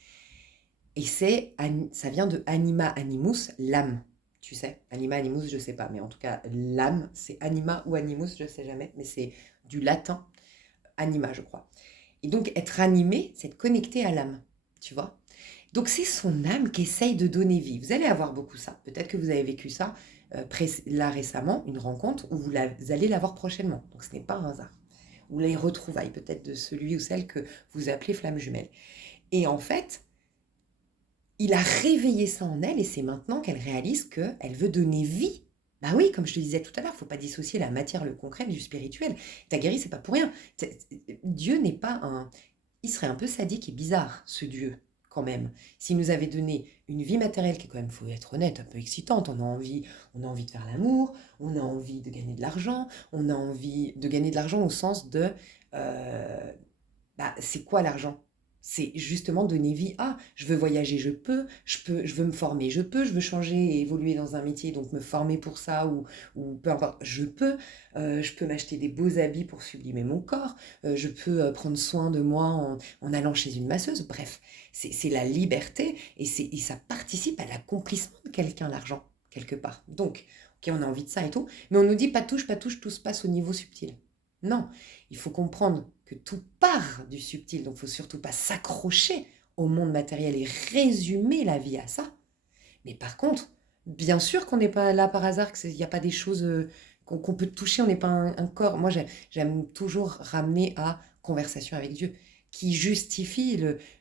Et ça vient de anima animus, l'âme. Tu sais, anima animus, je sais pas, mais en tout cas, l'âme, c'est anima ou animus, je sais jamais, mais c'est du latin, anima, je crois. Et donc, être animé, c'est être connecté à l'âme, tu vois. Donc, c'est son âme qui essaye de donner vie. Vous allez avoir beaucoup ça. Peut-être que vous avez vécu ça là récemment, une rencontre, ou vous allez l'avoir prochainement. Donc, ce n'est pas un hasard. Ou les retrouvailles, peut-être de celui ou celle que vous appelez flamme jumelle. Et en fait, il a réveillé ça en elle et c'est maintenant qu'elle réalise qu'elle veut donner vie. Bah oui, comme je te disais tout à l'heure, il ne faut pas dissocier la matière, le concret du spirituel. T'as guéri, c'est pas pour rien. Dieu n'est pas un... Il serait un peu sadique et bizarre, ce Dieu, quand même. S'il nous avait donné une vie matérielle qui est quand même, faut être honnête, un peu excitante. On a envie de faire l'amour, on a envie de gagner de l'argent, on a envie de gagner de l'argent au sens de... euh, c'est quoi l'argent? C'est justement donner vie. Ah, je veux voyager, je veux me former, je veux changer et évoluer dans un métier, donc me former pour ça, ou peu importe, je peux m'acheter des beaux habits pour sublimer mon corps, je peux prendre soin de moi en allant chez une masseuse, bref, c'est la liberté et ça participe à l'accomplissement de quelqu'un, l'argent, quelque part. Donc, ok, on a envie de ça et tout, mais on nous dit pas touche, tout se passe au niveau subtil. Non, il faut comprendre que tout part du subtil, donc il ne faut surtout pas s'accrocher au monde matériel et résumer la vie à ça. Mais par contre, bien sûr qu'on n'est pas là par hasard, qu'il n'y a pas des choses qu'on peut toucher, on n'est pas un corps. Moi, j'aime toujours ramener à conversation avec Dieu, qui justifie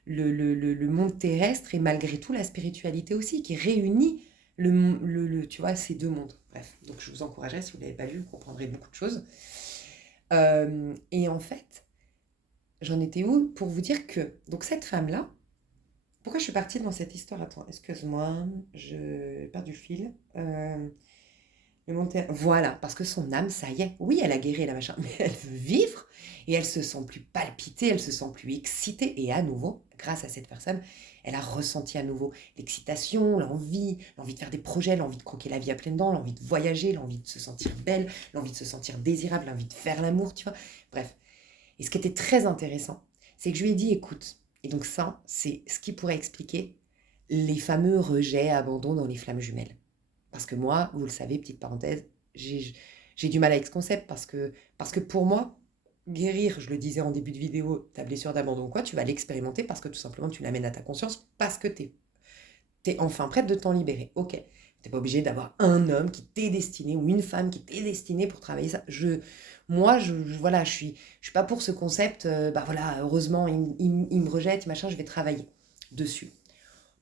le monde terrestre et malgré tout la spiritualité aussi, qui réunit tu vois, ces deux mondes. Bref, donc je vous encouragerais, si vous ne l'avez pas lu, vous comprendrez beaucoup de choses. Et en fait, j'en étais où pour vous dire que, donc cette femme-là, pourquoi je suis partie dans cette histoire? Attends, excuse-moi, je perds du fil. Voilà, parce que son âme, ça y est, oui, elle a guéri la machin, mais elle veut vivre et elle se sent plus palpitée, elle se sent plus excitée. Et à nouveau, grâce à cette personne, elle a ressenti à nouveau l'excitation, l'envie de faire des projets, l'envie de croquer la vie à pleines dents, l'envie de voyager, l'envie de se sentir belle, l'envie de se sentir désirable, l'envie de faire l'amour, tu vois. Bref. Et ce qui était très intéressant, c'est que je lui ai dit, écoute, et donc ça, c'est ce qui pourrait expliquer les fameux rejets, abandons dans les flammes jumelles. Parce que moi, vous le savez, petite parenthèse, j'ai du mal avec ce concept parce que pour moi, guérir, je le disais en début de vidéo, ta blessure d'abandon ou quoi, tu vas l'expérimenter parce que tout simplement tu l'amènes à ta conscience parce que t'es enfin prête de t'en libérer. Ok, t'es pas obligé d'avoir un homme qui t'est destiné ou une femme qui t'est destinée pour travailler ça. Moi, voilà, je suis pas pour ce concept. Voilà, heureusement, il me rejette, machin, je vais travailler dessus.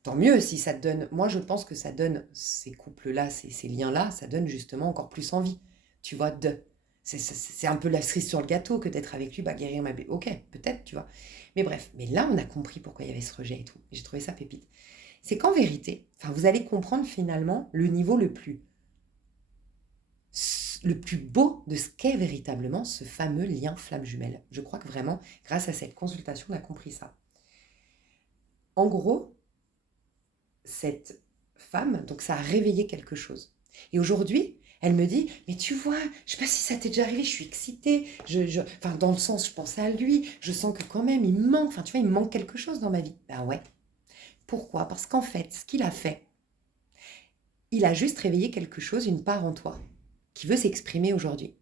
Tant mieux si ça te donne. Moi, je pense que ça donne ces couples-là, ces liens-là, ça donne justement encore plus envie. Tu vois, c'est un peu la cerise sur le gâteau que d'être avec lui, guérir ma bébé. Ok, peut-être, tu vois. Mais bref, mais là, on a compris pourquoi il y avait ce rejet et tout. Et j'ai trouvé ça pépite. C'est qu'en vérité, vous allez comprendre finalement le niveau le plus beau de ce qu'est véritablement ce fameux lien flamme jumelle. Je crois que vraiment, grâce à cette consultation, on a compris ça. En gros, cette femme, donc ça a réveillé quelque chose. Et aujourd'hui, elle me dit, mais tu vois, je sais pas si ça t'est déjà arrivé, je suis excitée, dans le sens, je pense à lui, je sens que quand même, il me manque, tu vois, il me manque quelque chose dans ma vie. Ben ouais. Pourquoi? Parce qu'en fait, ce qu'il a fait, il a juste réveillé quelque chose, une part en toi, qui veut s'exprimer aujourd'hui,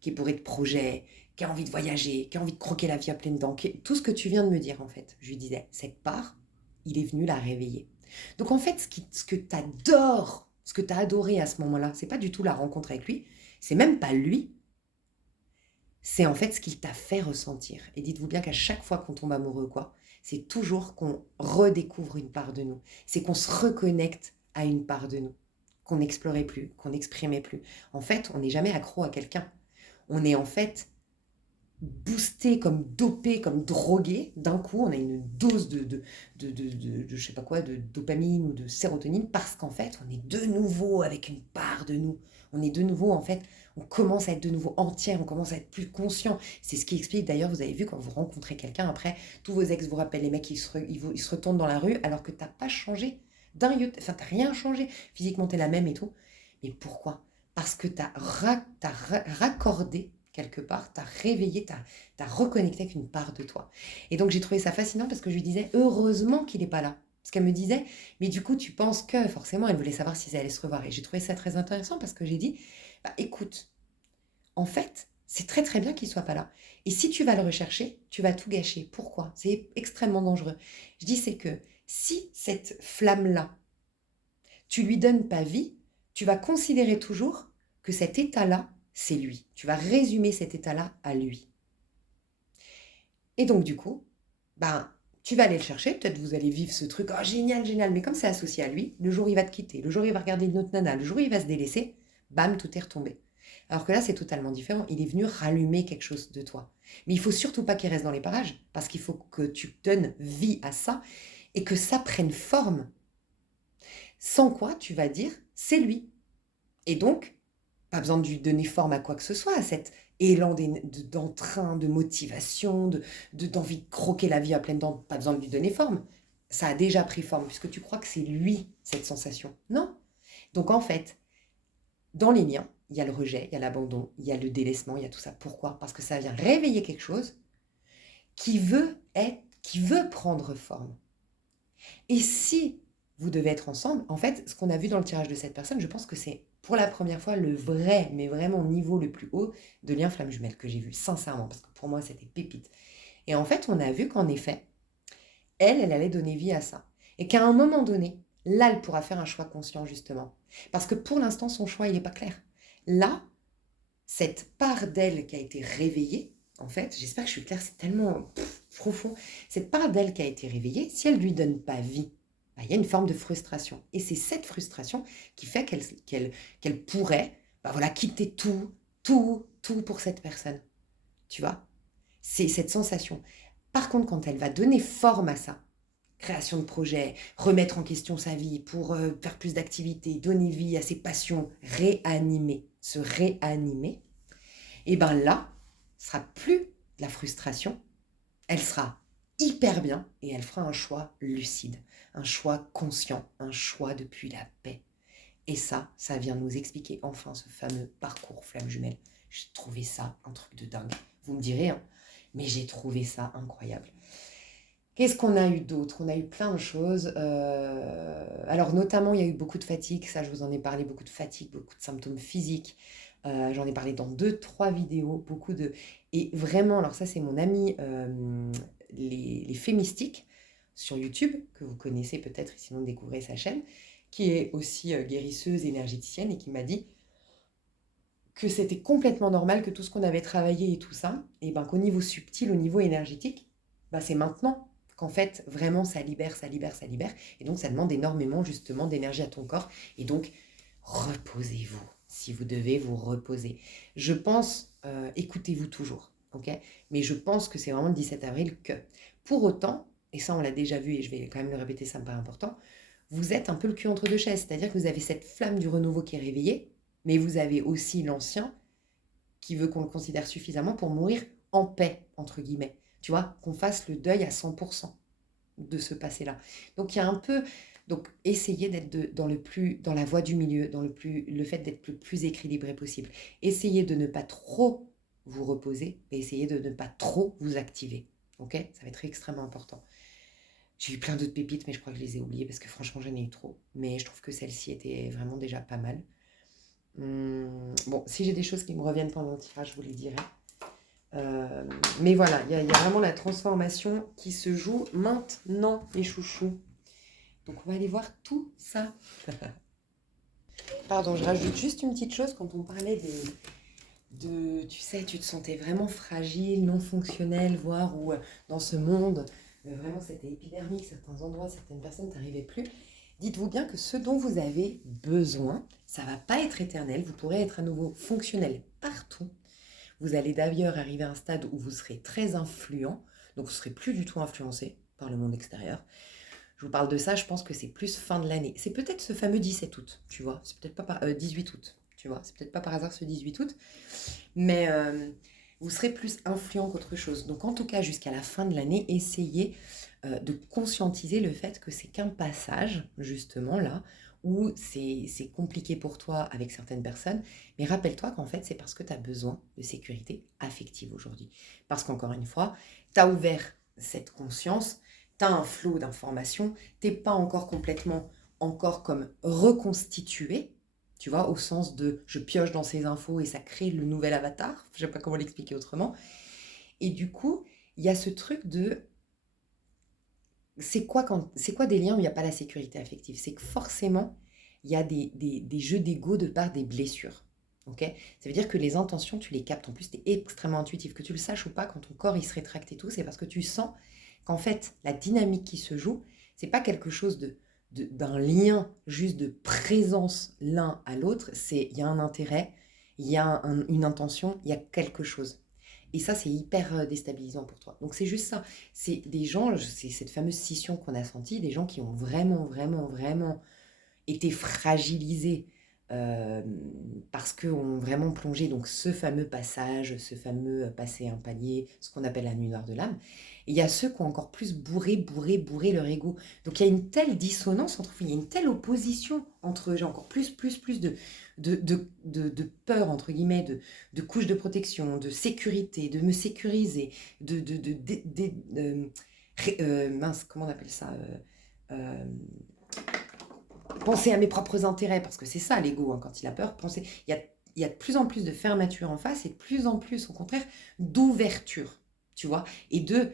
qui est bourré de projets, qui a envie de voyager, qui a envie de croquer la vie à pleines dents, tout ce que tu viens de me dire en fait. Je lui disais, cette part, il est venu la réveiller. Donc en fait, ce que tu adores, ce que tu as adoré à ce moment-là, c'est pas du tout la rencontre avec lui, c'est même pas lui, c'est en fait ce qu'il t'a fait ressentir. Et dites-vous bien qu'à chaque fois qu'on tombe amoureux, c'est toujours qu'on redécouvre une part de nous. C'est qu'on se reconnecte à une part de nous, qu'on n'explorait plus, qu'on n'exprimait plus. En fait, on n'est jamais accro à quelqu'un. On est en fait boosté, comme dopé, comme drogué. D'un coup, on a une dose de je sais pas quoi, de dopamine ou de sérotonine parce qu'en fait, on est de nouveau avec une part de nous. On est de nouveau, en fait, on commence à être de nouveau entière, on commence à être plus conscient. C'est ce qui explique, d'ailleurs, vous avez vu, quand vous rencontrez quelqu'un, après, tous vos ex vous rappellent, les mecs, ils se retournent dans la rue alors que t'as pas changé d'un iota, enfin, t'as rien changé. Physiquement, t'es la même et tout. Mais pourquoi? Parce que t'as raccordé quelque part, t'as réveillé, t'as reconnecté avec une part de toi. Et donc j'ai trouvé ça fascinant parce que je lui disais, heureusement qu'il n'est pas là. Parce qu'elle me disait, mais du coup tu penses que, forcément, elle voulait savoir si ça allait se revoir. Et j'ai trouvé ça très intéressant parce que j'ai dit, écoute, en fait, c'est très très bien qu'il soit pas là. Et si tu vas le rechercher, tu vas tout gâcher. Pourquoi? C'est extrêmement dangereux. Je dis, c'est que si cette flamme-là, tu lui donnes pas vie, tu vas considérer toujours que cet état-là, c'est lui. Tu vas résumer cet état-là à lui. Et donc, du coup, Tu vas aller le chercher, peut-être vous allez vivre ce truc, oh génial, génial, mais comme c'est associé à lui, le jour où il va te quitter, le jour où il va regarder une autre nana, le jour où il va se délaisser, bam, tout est retombé. Alors que là, c'est totalement différent. Il est venu rallumer quelque chose de toi. Mais il faut surtout pas qu'il reste dans les parages, parce qu'il faut que tu donnes vie à ça et que ça prenne forme. Sans quoi, tu vas dire, c'est lui. Et donc, pas besoin de lui donner forme à quoi que ce soit, à cet élan d'entrain, de motivation, d'envie de croquer la vie à pleines dents, pas besoin de lui donner forme. Ça a déjà pris forme, puisque tu crois que c'est lui, cette sensation. Non. Donc en fait, dans les liens, il y a le rejet, il y a l'abandon, il y a le délaissement, il y a tout ça. Pourquoi? Parce que ça vient réveiller quelque chose qui veut prendre forme. Et si vous devez être ensemble, en fait, ce qu'on a vu dans le tirage de cette personne, je pense que c'est pour la première fois le vrai, mais vraiment niveau le plus haut de lien flamme jumelle que j'ai vu, sincèrement, parce que pour moi, c'était pépite. Et en fait, on a vu qu'en effet, elle allait donner vie à ça. Et qu'à un moment donné, là, elle pourra faire un choix conscient, justement. Parce que pour l'instant, son choix, il n'est pas clair. Là, cette part d'elle qui a été réveillée, en fait, j'espère que je suis claire, c'est tellement profond, cette part d'elle qui a été réveillée, si elle ne lui donne pas vie, bah, il y a une forme de frustration. Et c'est cette frustration qui fait qu'elle pourrait bah, voilà, quitter tout pour cette personne. Tu vois? C'est cette sensation. Par contre, quand elle va donner forme à ça, création de projet, remettre en question sa vie pour faire plus d'activités, donner vie à ses passions, réanimer, se réanimer, et bien là, ce sera plus de la frustration, elle sera hyper bien et elle fera un choix lucide, un choix conscient, un choix depuis la paix. Et ça vient nous expliquer enfin ce fameux parcours flamme jumelle. J'ai trouvé ça un truc de dingue. Vous me direz, hein, mais j'ai trouvé ça incroyable. Qu'est-ce qu'on a eu d'autre? On a eu plein de choses. Alors notamment, il y a eu beaucoup de fatigue. Ça, je vous en ai parlé. Beaucoup de fatigue, beaucoup de symptômes physiques. J'en ai parlé dans 2-3 vidéos. Beaucoup de... Et vraiment, alors ça, c'est mon ami les Fées Mystiques sur YouTube, que vous connaissez peut-être, sinon découvrez sa chaîne, qui est aussi guérisseuse, énergéticienne, et qui m'a dit que c'était complètement normal, que tout ce qu'on avait travaillé et tout ça, et ben qu'au niveau subtil, au niveau énergétique, ben c'est maintenant qu'en fait, vraiment, ça libère. Et donc, ça demande énormément, justement, d'énergie à ton corps. Et donc, reposez-vous, si vous devez vous reposer. Je pense, écoutez-vous toujours, ok? Mais je pense que c'est vraiment le 17 avril que, pour autant, et ça, on l'a déjà vu, et je vais quand même le répéter, ça me paraît important, vous êtes un peu le cul entre deux chaises. C'est-à-dire que vous avez cette flamme du renouveau qui est réveillée, mais vous avez aussi l'ancien qui veut qu'on le considère suffisamment pour mourir en paix, entre guillemets. Tu vois, qu'on fasse le deuil à 100% de ce passé-là. Donc il y a un peu... Donc essayez d'être dans la voie du milieu, dans le fait d'être le plus équilibré possible. Essayez de ne pas trop vous reposer, et essayez de ne pas trop vous activer. Ok? Ça va être extrêmement important. J'ai eu plein d'autres pépites, mais je crois que je les ai oubliées parce que franchement, j'en ai eu trop. Mais je trouve que celle-ci était vraiment déjà pas mal. Bon, si j'ai des choses qui me reviennent pendant le tirage, je vous les dirai. Mais voilà, il y a vraiment la transformation qui se joue maintenant, les chouchous. Donc, on va aller voir tout ça. Pardon, je rajoute juste une petite chose. Quand on parlait tu sais, tu te sentais vraiment fragile, non fonctionnel, voire où dans ce monde, vraiment c'était épidermique, certains endroits, certaines personnes, t'arrivais plus. Dites-vous bien que ce dont vous avez besoin, ça ne va pas être éternel. Vous pourrez être à nouveau fonctionnel partout. Vous allez d'ailleurs arriver à un stade où vous serez très influent, donc vous ne serez plus du tout influencé par le monde extérieur. Je vous parle de ça, je pense que c'est plus fin de l'année. C'est peut-être ce fameux 17 août, tu vois. C'est peut-être pas 18 août, tu vois. C'est peut-être pas par hasard ce 18 août. Mais vous serez plus influent qu'autre chose. Donc en tout cas, jusqu'à la fin de l'année, essayez de conscientiser le fait que c'est qu'un passage, justement, là, où c'est compliqué pour toi avec certaines personnes, mais rappelle-toi qu'en fait, c'est parce que tu as besoin de sécurité affective aujourd'hui. Parce qu'encore une fois, tu as ouvert cette conscience, tu as un flot d'informations, tu n'es pas encore complètement, encore comme reconstitué, tu vois, au sens de je pioche dans ces infos et ça crée le nouvel avatar, je ne sais pas comment l'expliquer autrement. Et du coup, il y a ce truc de c'est quoi des liens où il n'y a pas la sécurité affective? C'est que forcément, il y a des jeux d'ego de part des blessures. Okay, ça veut dire que les intentions, tu les captes. En plus, tu es extrêmement intuitif. Que tu le saches ou pas, quand ton corps il se rétracte et tout, c'est parce que tu sens qu'en fait, la dynamique qui se joue, c'est pas quelque chose d'un lien juste de présence l'un à l'autre, il y a un intérêt, il y a une intention, il y a quelque chose. Et ça, c'est hyper déstabilisant pour toi. Donc c'est juste ça. C'est des gens, c'est cette fameuse scission qu'on a sentie, des gens qui ont vraiment, vraiment, vraiment été fragilisés parce qu'on vraiment plongé donc ce fameux passage, ce fameux passer un palier, ce qu'on appelle la nuit noire de l'âme. Et il y a ceux qui ont encore plus bourré leur ego. Donc il y a une telle dissonance entre eux, il y a une telle opposition entre eux. J'ai encore plus de peur, entre guillemets, de couches de protection, de sécurité, de me sécuriser, mince, comment on appelle ça penser à mes propres intérêts, parce que c'est ça l'ego, hein, quand il a peur, il y a de plus en plus de fermeture en face et de plus en plus, au contraire, d'ouverture, tu vois, et de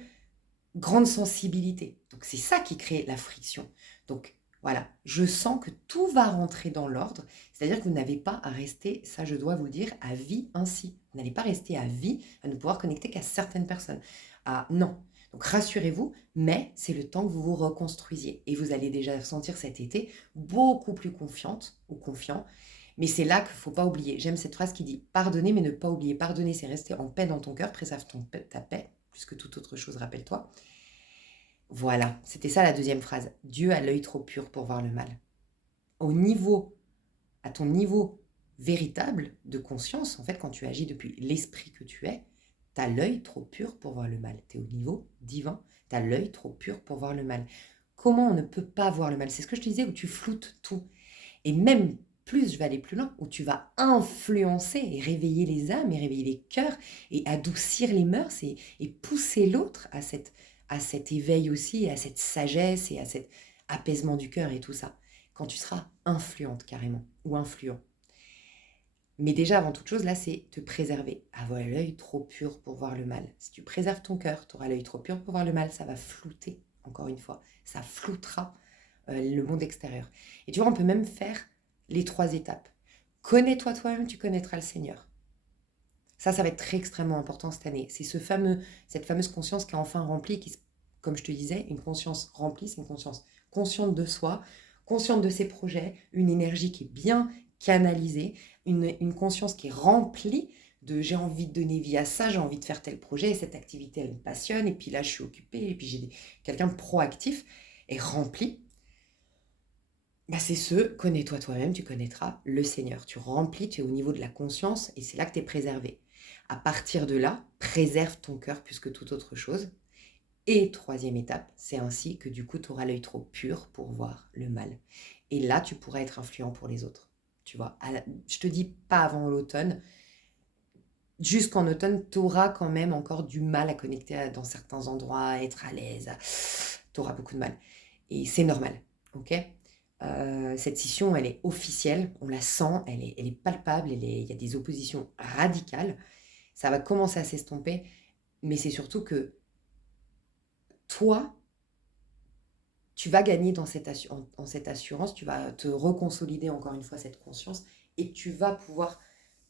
grande sensibilité. Donc c'est ça qui crée la friction. Donc voilà, je sens que tout va rentrer dans l'ordre, c'est-à-dire que vous n'avez pas à rester, ça je dois vous le dire, à vie ainsi. Vous n'allez pas rester à vie à ne pouvoir connecter qu'à certaines personnes. Ah non. Donc rassurez-vous, mais c'est le temps que vous vous reconstruisiez. Et vous allez déjà sentir cet été beaucoup plus confiante ou confiant. Mais c'est là qu'il ne faut pas oublier. J'aime cette phrase qui dit « Pardonner, mais ne pas oublier. Pardonner, c'est rester en paix dans ton cœur. Préserve ta paix, plus que toute autre chose, rappelle-toi. » Voilà, c'était ça la deuxième phrase. Dieu a l'œil trop pur pour voir le mal. À ton niveau véritable de conscience, en fait, quand tu agis depuis l'esprit que tu es, tu as l'œil trop pur pour voir le mal. Tu es au niveau divin, tu as l'œil trop pur pour voir le mal. Comment on ne peut pas voir le mal? C'est ce que je te disais, où tu floutes tout. Et même plus, je vais aller plus loin, où tu vas influencer et réveiller les âmes et réveiller les cœurs et adoucir les mœurs et pousser l'autre à cet éveil aussi, et à cette sagesse et à cet apaisement du cœur et tout ça. Quand tu seras influente carrément, ou influent. Mais déjà, avant toute chose, là, c'est te préserver. Avoir l'œil trop pur pour voir le mal. Si tu préserves ton cœur, tu auras l'œil trop pur pour voir le mal. Ça va flouter, encore une fois. Ça floutera le monde extérieur. Et tu vois, on peut même faire les 3 étapes. Connais-toi toi-même, tu connaîtras le Seigneur. Ça va être très extrêmement important cette année. C'est cette fameuse conscience qui est enfin remplie, comme je te disais, une conscience remplie, c'est une conscience consciente de soi, consciente de ses projets, une énergie qui est bien canalisée, une conscience qui est remplie de j'ai envie de donner vie à ça, j'ai envie de faire tel projet, et cette activité elle me passionne, et puis là je suis occupée, et puis j'ai quelqu'un de proactif et rempli. C'est connais-toi toi-même, tu connaîtras le Seigneur. Tu remplis, tu es au niveau de la conscience, et c'est là que tu es préservé. À partir de là, préserve ton cœur plus que toute autre chose. Et 3e étape, c'est ainsi que du coup, tu auras l'œil trop pur pour voir le mal. Et là, tu pourras être influent pour les autres. Tu vois, je te dis pas avant l'automne. Jusqu'en automne, tu auras quand même encore du mal à connecter dans certains endroits, à être à l'aise. Tu auras beaucoup de mal. Et c'est normal, ok ? Cette scission, elle est officielle, on la sent, elle est palpable, il y a des oppositions radicales. Ça va commencer à s'estomper, mais c'est surtout que toi, tu vas gagner dans cette assurance, tu vas te reconsolider encore une fois cette conscience et tu vas pouvoir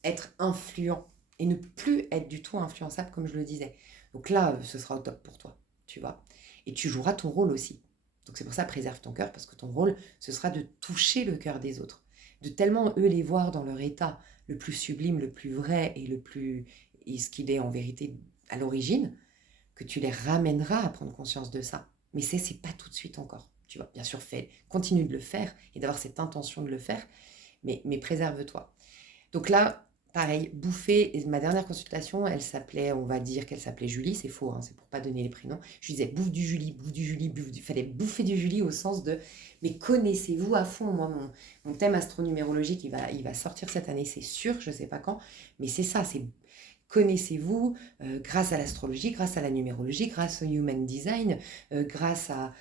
être influent et ne plus être du tout influençable comme je le disais. Donc là, ce sera au top pour toi, tu vois. Et tu joueras ton rôle aussi. Donc c'est pour ça, préserve ton cœur, parce que ton rôle, ce sera de toucher le cœur des autres, de tellement eux les voir dans leur état le plus sublime, le plus vrai et ce qu'il est en vérité à l'origine, que tu les ramèneras à prendre conscience de ça. Mais c'est pas tout de suite encore. Tu vois, bien sûr, continue de le faire et d'avoir cette intention de le faire, mais préserve-toi. Donc là, pareil, bouffer, ma dernière consultation, on va dire qu'elle s'appelait Julie, c'est faux, hein, c'est pour pas donner les prénoms. Je disais bouffe du Julie, fallait bouffer du Julie au sens de, mais connaissez-vous à fond, moi, mon thème astronumérologique, il va sortir cette année, c'est sûr, je sais pas quand, mais c'est ça, c'est connaissez-vous grâce à l'astrologie, grâce à la numérologie, grâce au human design, grâce à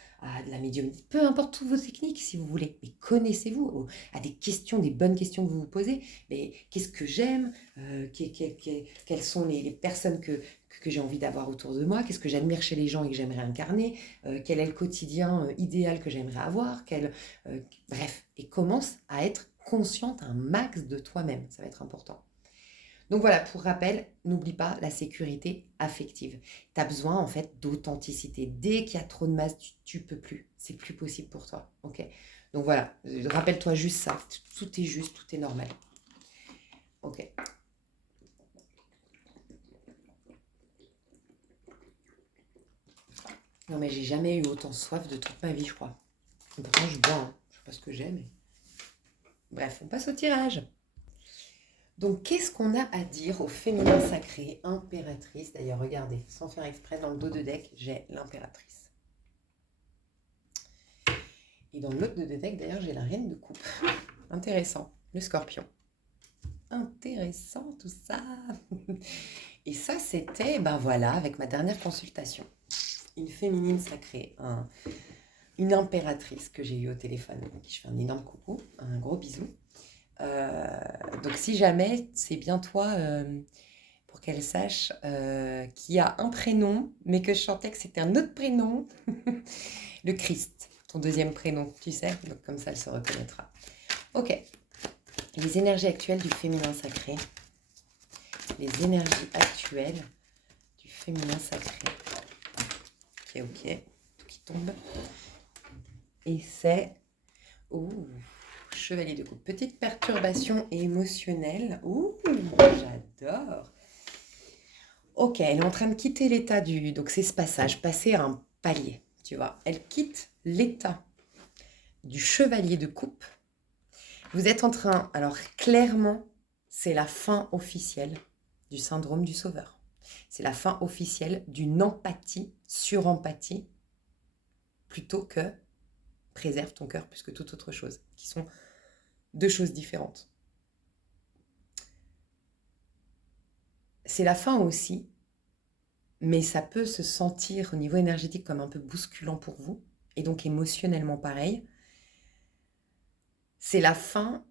de la médiumnité, peu importe toutes vos techniques si vous voulez, mais connaissez-vous à des bonnes questions que vous vous posez, mais qu'est-ce que j'aime, quelles sont les personnes que j'ai envie d'avoir autour de moi, qu'est-ce que j'admire chez les gens et que j'aimerais incarner, quel est le quotidien idéal que j'aimerais avoir, bref, et commence à être consciente un max de toi-même, ça va être important. Donc voilà, pour rappel, n'oublie pas la sécurité affective. Tu as besoin en fait d'authenticité. Dès qu'il y a trop de masse, tu peux plus. C'est plus possible pour toi. Ok. Donc voilà, rappelle-toi juste ça. Tout est juste, tout est normal. Ok. Non mais j'ai jamais eu autant soif de toute ma vie, je crois. Et pourtant je bois, hein. Je sais pas ce que j'ai, mais... Bref, on passe au tirage. Donc, qu'est-ce qu'on a à dire au féminin sacré, impératrice? D'ailleurs, regardez, sans faire exprès, dans le dos de deck, j'ai l'impératrice. Et dans l'autre dos de deck, d'ailleurs, j'ai la reine de coupe. Intéressant, le scorpion. Intéressant tout ça. Et ça, c'était, ben voilà, avec ma dernière consultation. Une féminine sacrée, une impératrice que j'ai eue au téléphone, à qui je fais un énorme coucou, un gros bisou. Donc si jamais c'est bien toi, pour qu'elle sache qu'il y a un prénom, mais que je sentais que c'était un autre prénom, le Christ, ton deuxième prénom, tu sais, donc comme ça elle se reconnaîtra. Ok, les énergies actuelles du féminin sacré. Les énergies actuelles du féminin sacré. Ok, tout qui tombe. Et c'est... Ouh, chevalier de coupe. Petite perturbation émotionnelle. Ouh, j'adore. Ok, elle est en train de quitter l'état du... Donc c'est ce passage, passer à un palier, tu vois. Elle quitte l'état du chevalier de coupe. Vous êtes en train... Alors clairement, c'est la fin officielle du syndrome du sauveur. C'est la fin officielle d'une empathie, surempathie, plutôt que préserve ton cœur plus que toute autre chose, qui sont deux choses différentes. C'est la fin aussi, mais ça peut se sentir au niveau énergétique comme un peu bousculant pour vous, et donc émotionnellement pareil. C'est la fin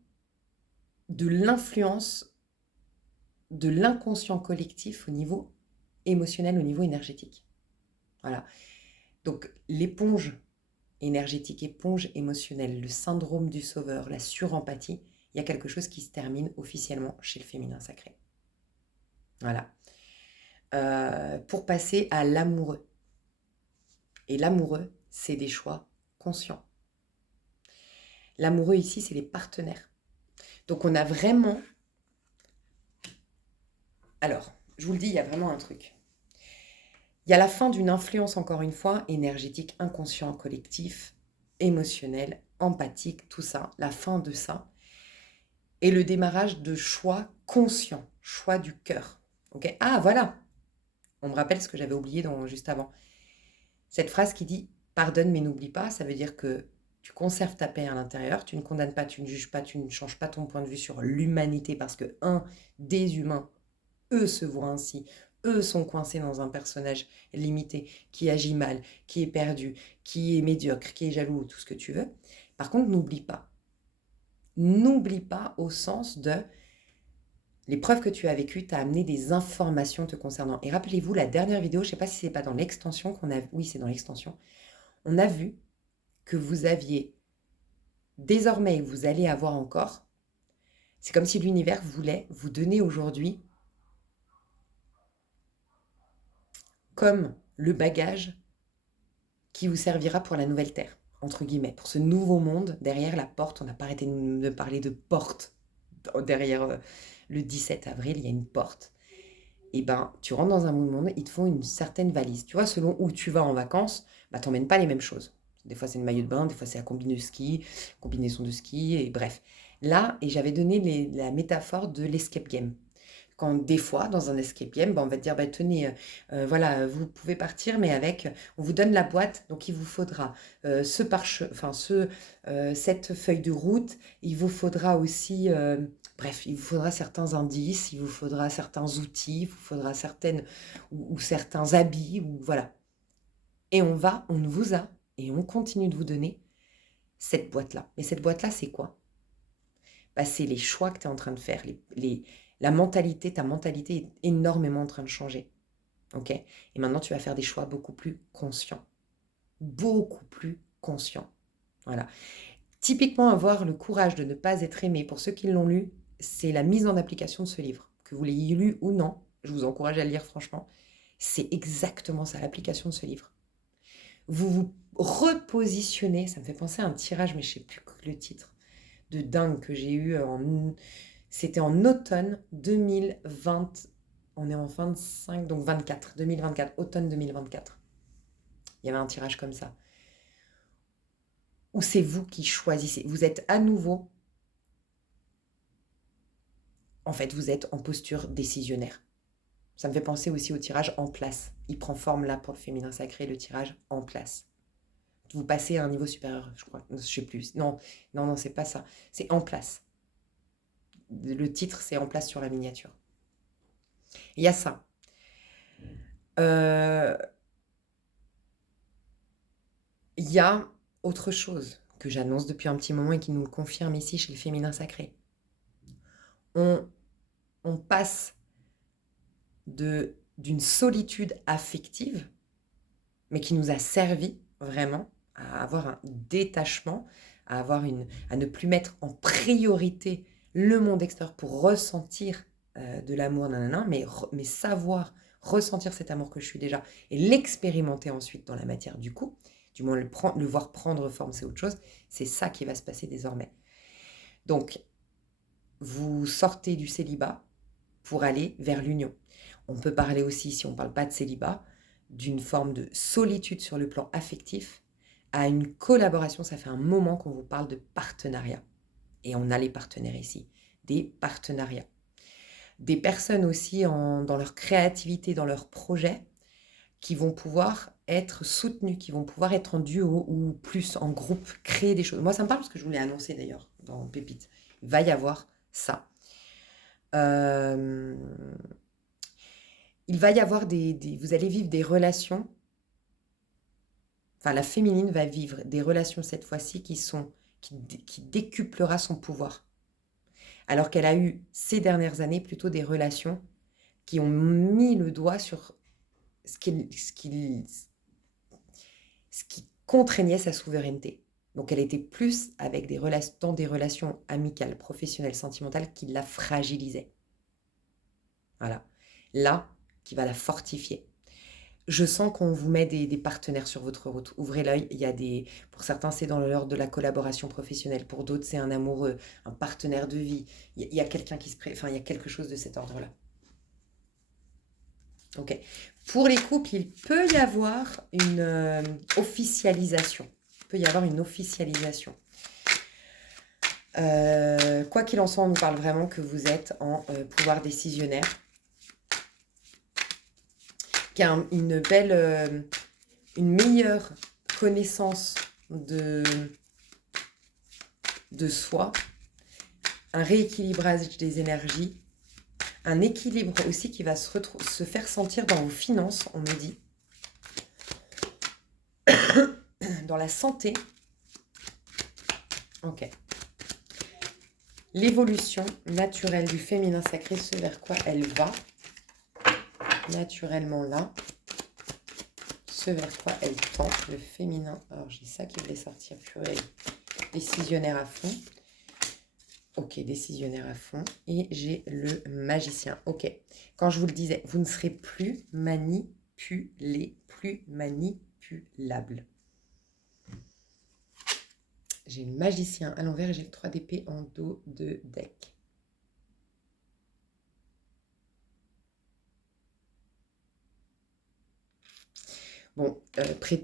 de l'influence de l'inconscient collectif au niveau émotionnel, au niveau énergétique. Voilà. Donc l'éponge énergétique, éponge émotionnelle, le syndrome du sauveur, la surempathie, il y a quelque chose qui se termine officiellement chez le féminin sacré. Voilà. Pour passer à l'amoureux. Et l'amoureux, c'est des choix conscients. L'amoureux ici, c'est les partenaires. Donc on a vraiment... Alors, je vous le dis, il y a vraiment un truc. Il y a la fin d'une influence, encore une fois, énergétique, inconscient, collectif, émotionnel, empathique, tout ça, la fin de ça. Et le démarrage de choix conscients, choix du cœur. Okay. Ah, voilà. On me rappelle ce que j'avais oublié juste avant. Cette phrase qui dit « pardonne mais n'oublie pas », ça veut dire que tu conserves ta paix à l'intérieur, tu ne condamnes pas, tu ne juges pas, tu ne changes pas ton point de vue sur l'humanité parce que, des humains, eux se voient ainsi, eux sont coincés dans un personnage limité, qui agit mal, qui est perdu, qui est médiocre, qui est jaloux, tout ce que tu veux. Par contre, n'oublie pas. N'oublie pas au sens de l'épreuve que tu as vécue t'a amené des informations te concernant. Et rappelez-vous, la dernière vidéo, je ne sais pas si c'est pas dans l'extension qu'on a... Oui, c'est dans l'extension. On a vu que vous aviez, désormais, vous allez avoir encore, c'est comme si l'univers voulait vous donner aujourd'hui comme le bagage qui vous servira pour la nouvelle terre, entre guillemets, pour ce nouveau monde derrière la porte. On n'a pas arrêté de parler de porte. Derrière le 17 avril, il y a une porte. Et ben, tu rentres dans un monde, il te faut une certaine valise. Tu vois, selon où tu vas en vacances, bah, tu n'emmènes pas les mêmes choses. Des fois, c'est une maillot de bain, des fois, c'est la combinaison de ski, et bref. Là, et j'avais donné la métaphore de l'escape game. Quand des fois, dans un escape game, on va te dire, bah, tenez, voilà, vous pouvez partir, mais on vous donne la boîte, donc il vous faudra cette feuille de route, il vous faudra aussi, bref, il vous faudra certains indices, il vous faudra certains outils, il vous faudra ou certains habits, ou voilà. Et on vous a, et on continue de vous donner cette boîte-là. Mais cette boîte-là, c'est quoi? Bah, c'est les choix que tu es en train de faire, ta mentalité est énormément en train de changer. Ok? Et maintenant, tu vas faire des choix beaucoup plus conscients. Beaucoup plus conscients. Voilà. Typiquement, avoir le courage de ne pas être aimé, pour ceux qui l'ont lu, c'est la mise en application de ce livre que vous l'ayez lu ou non, je vous encourage à le lire franchement, c'est exactement ça, l'application de ce livre. Vous vous repositionnez, ça me fait penser à un tirage, mais je ne sais plus le titre, de dingue que j'ai eu c'était en automne 2020, on est en 25, donc 2024, automne 2024. Il y avait un tirage comme ça, où c'est vous qui choisissez. Vous êtes à nouveau, en fait, vous êtes en posture décisionnaire. Ça me fait penser aussi au tirage en place. Il prend forme là pour le féminin sacré, le tirage en place. Vous passez à un niveau supérieur, je crois. Je sais plus. Non, c'est pas ça. C'est en place. Le titre, c'est en place sur la miniature. Il y a ça. Il y a autre chose que j'annonce depuis un petit moment et qui nous le confirme ici chez le féminin sacré. On passe d'une solitude affective, mais qui nous a servi vraiment à avoir un détachement, à ne plus mettre en priorité le monde extérieur pour ressentir de l'amour, mais savoir ressentir cet amour que je suis déjà et l'expérimenter ensuite dans la matière du coup, du moins le voir prendre forme, c'est autre chose. C'est ça qui va se passer désormais. Donc, vous sortez du célibat pour aller vers l'union. On peut parler aussi, si on ne parle pas de célibat, d'une forme de solitude sur le plan affectif à une collaboration. Ça fait un moment qu'on vous parle de partenariat. Et on a les partenaires ici, des partenariats. Des personnes aussi dans leur créativité, dans leurs projets, qui vont pouvoir être soutenues, qui vont pouvoir être en duo ou plus en groupe, créer des choses. Moi, ça me parle parce que je vous l'ai annoncé d'ailleurs dans Pépite. Il va y avoir ça. Il va y avoir vous allez vivre des relations, enfin la féminine va vivre des relations cette fois-ci qui décuplera son pouvoir. Alors qu'elle a eu ces dernières années plutôt des relations qui ont mis le doigt sur ce qui contraignait sa souveraineté. Donc elle était plus avec dans des relations amicales, professionnelles, sentimentales qui la fragilisaient. Voilà. Là, qui va la fortifier. Je sens qu'on vous met des partenaires sur votre route. Ouvrez l'œil. Pour certains, c'est dans l'ordre de la collaboration professionnelle. Pour d'autres, c'est un amoureux, un partenaire de vie. Il y a quelqu'un il y a quelque chose de cet ordre-là. Ok. Pour les couples, il peut y avoir une officialisation. Quoi qu'il en soit, on nous parle vraiment que vous êtes en pouvoir décisionnaire. Qu'il y a une meilleure connaissance de soi, un rééquilibrage des énergies, un équilibre aussi qui va se faire sentir dans vos finances, on me dit, dans la santé. Ok. L'évolution naturelle du féminin sacré, ce vers quoi elle va, naturellement là, ce vers quoi elle tend, le féminin. Alors j'ai ça qui voulait sortir, purée, décisionnaire à fond. Ok, décisionnaire à fond. Et j'ai le magicien. Ok. Quand je vous le disais, vous ne serez plus manipulé, plus manipulable. J'ai le magicien à l'envers et j'ai le 3 d'épée en dos de deck. Bon,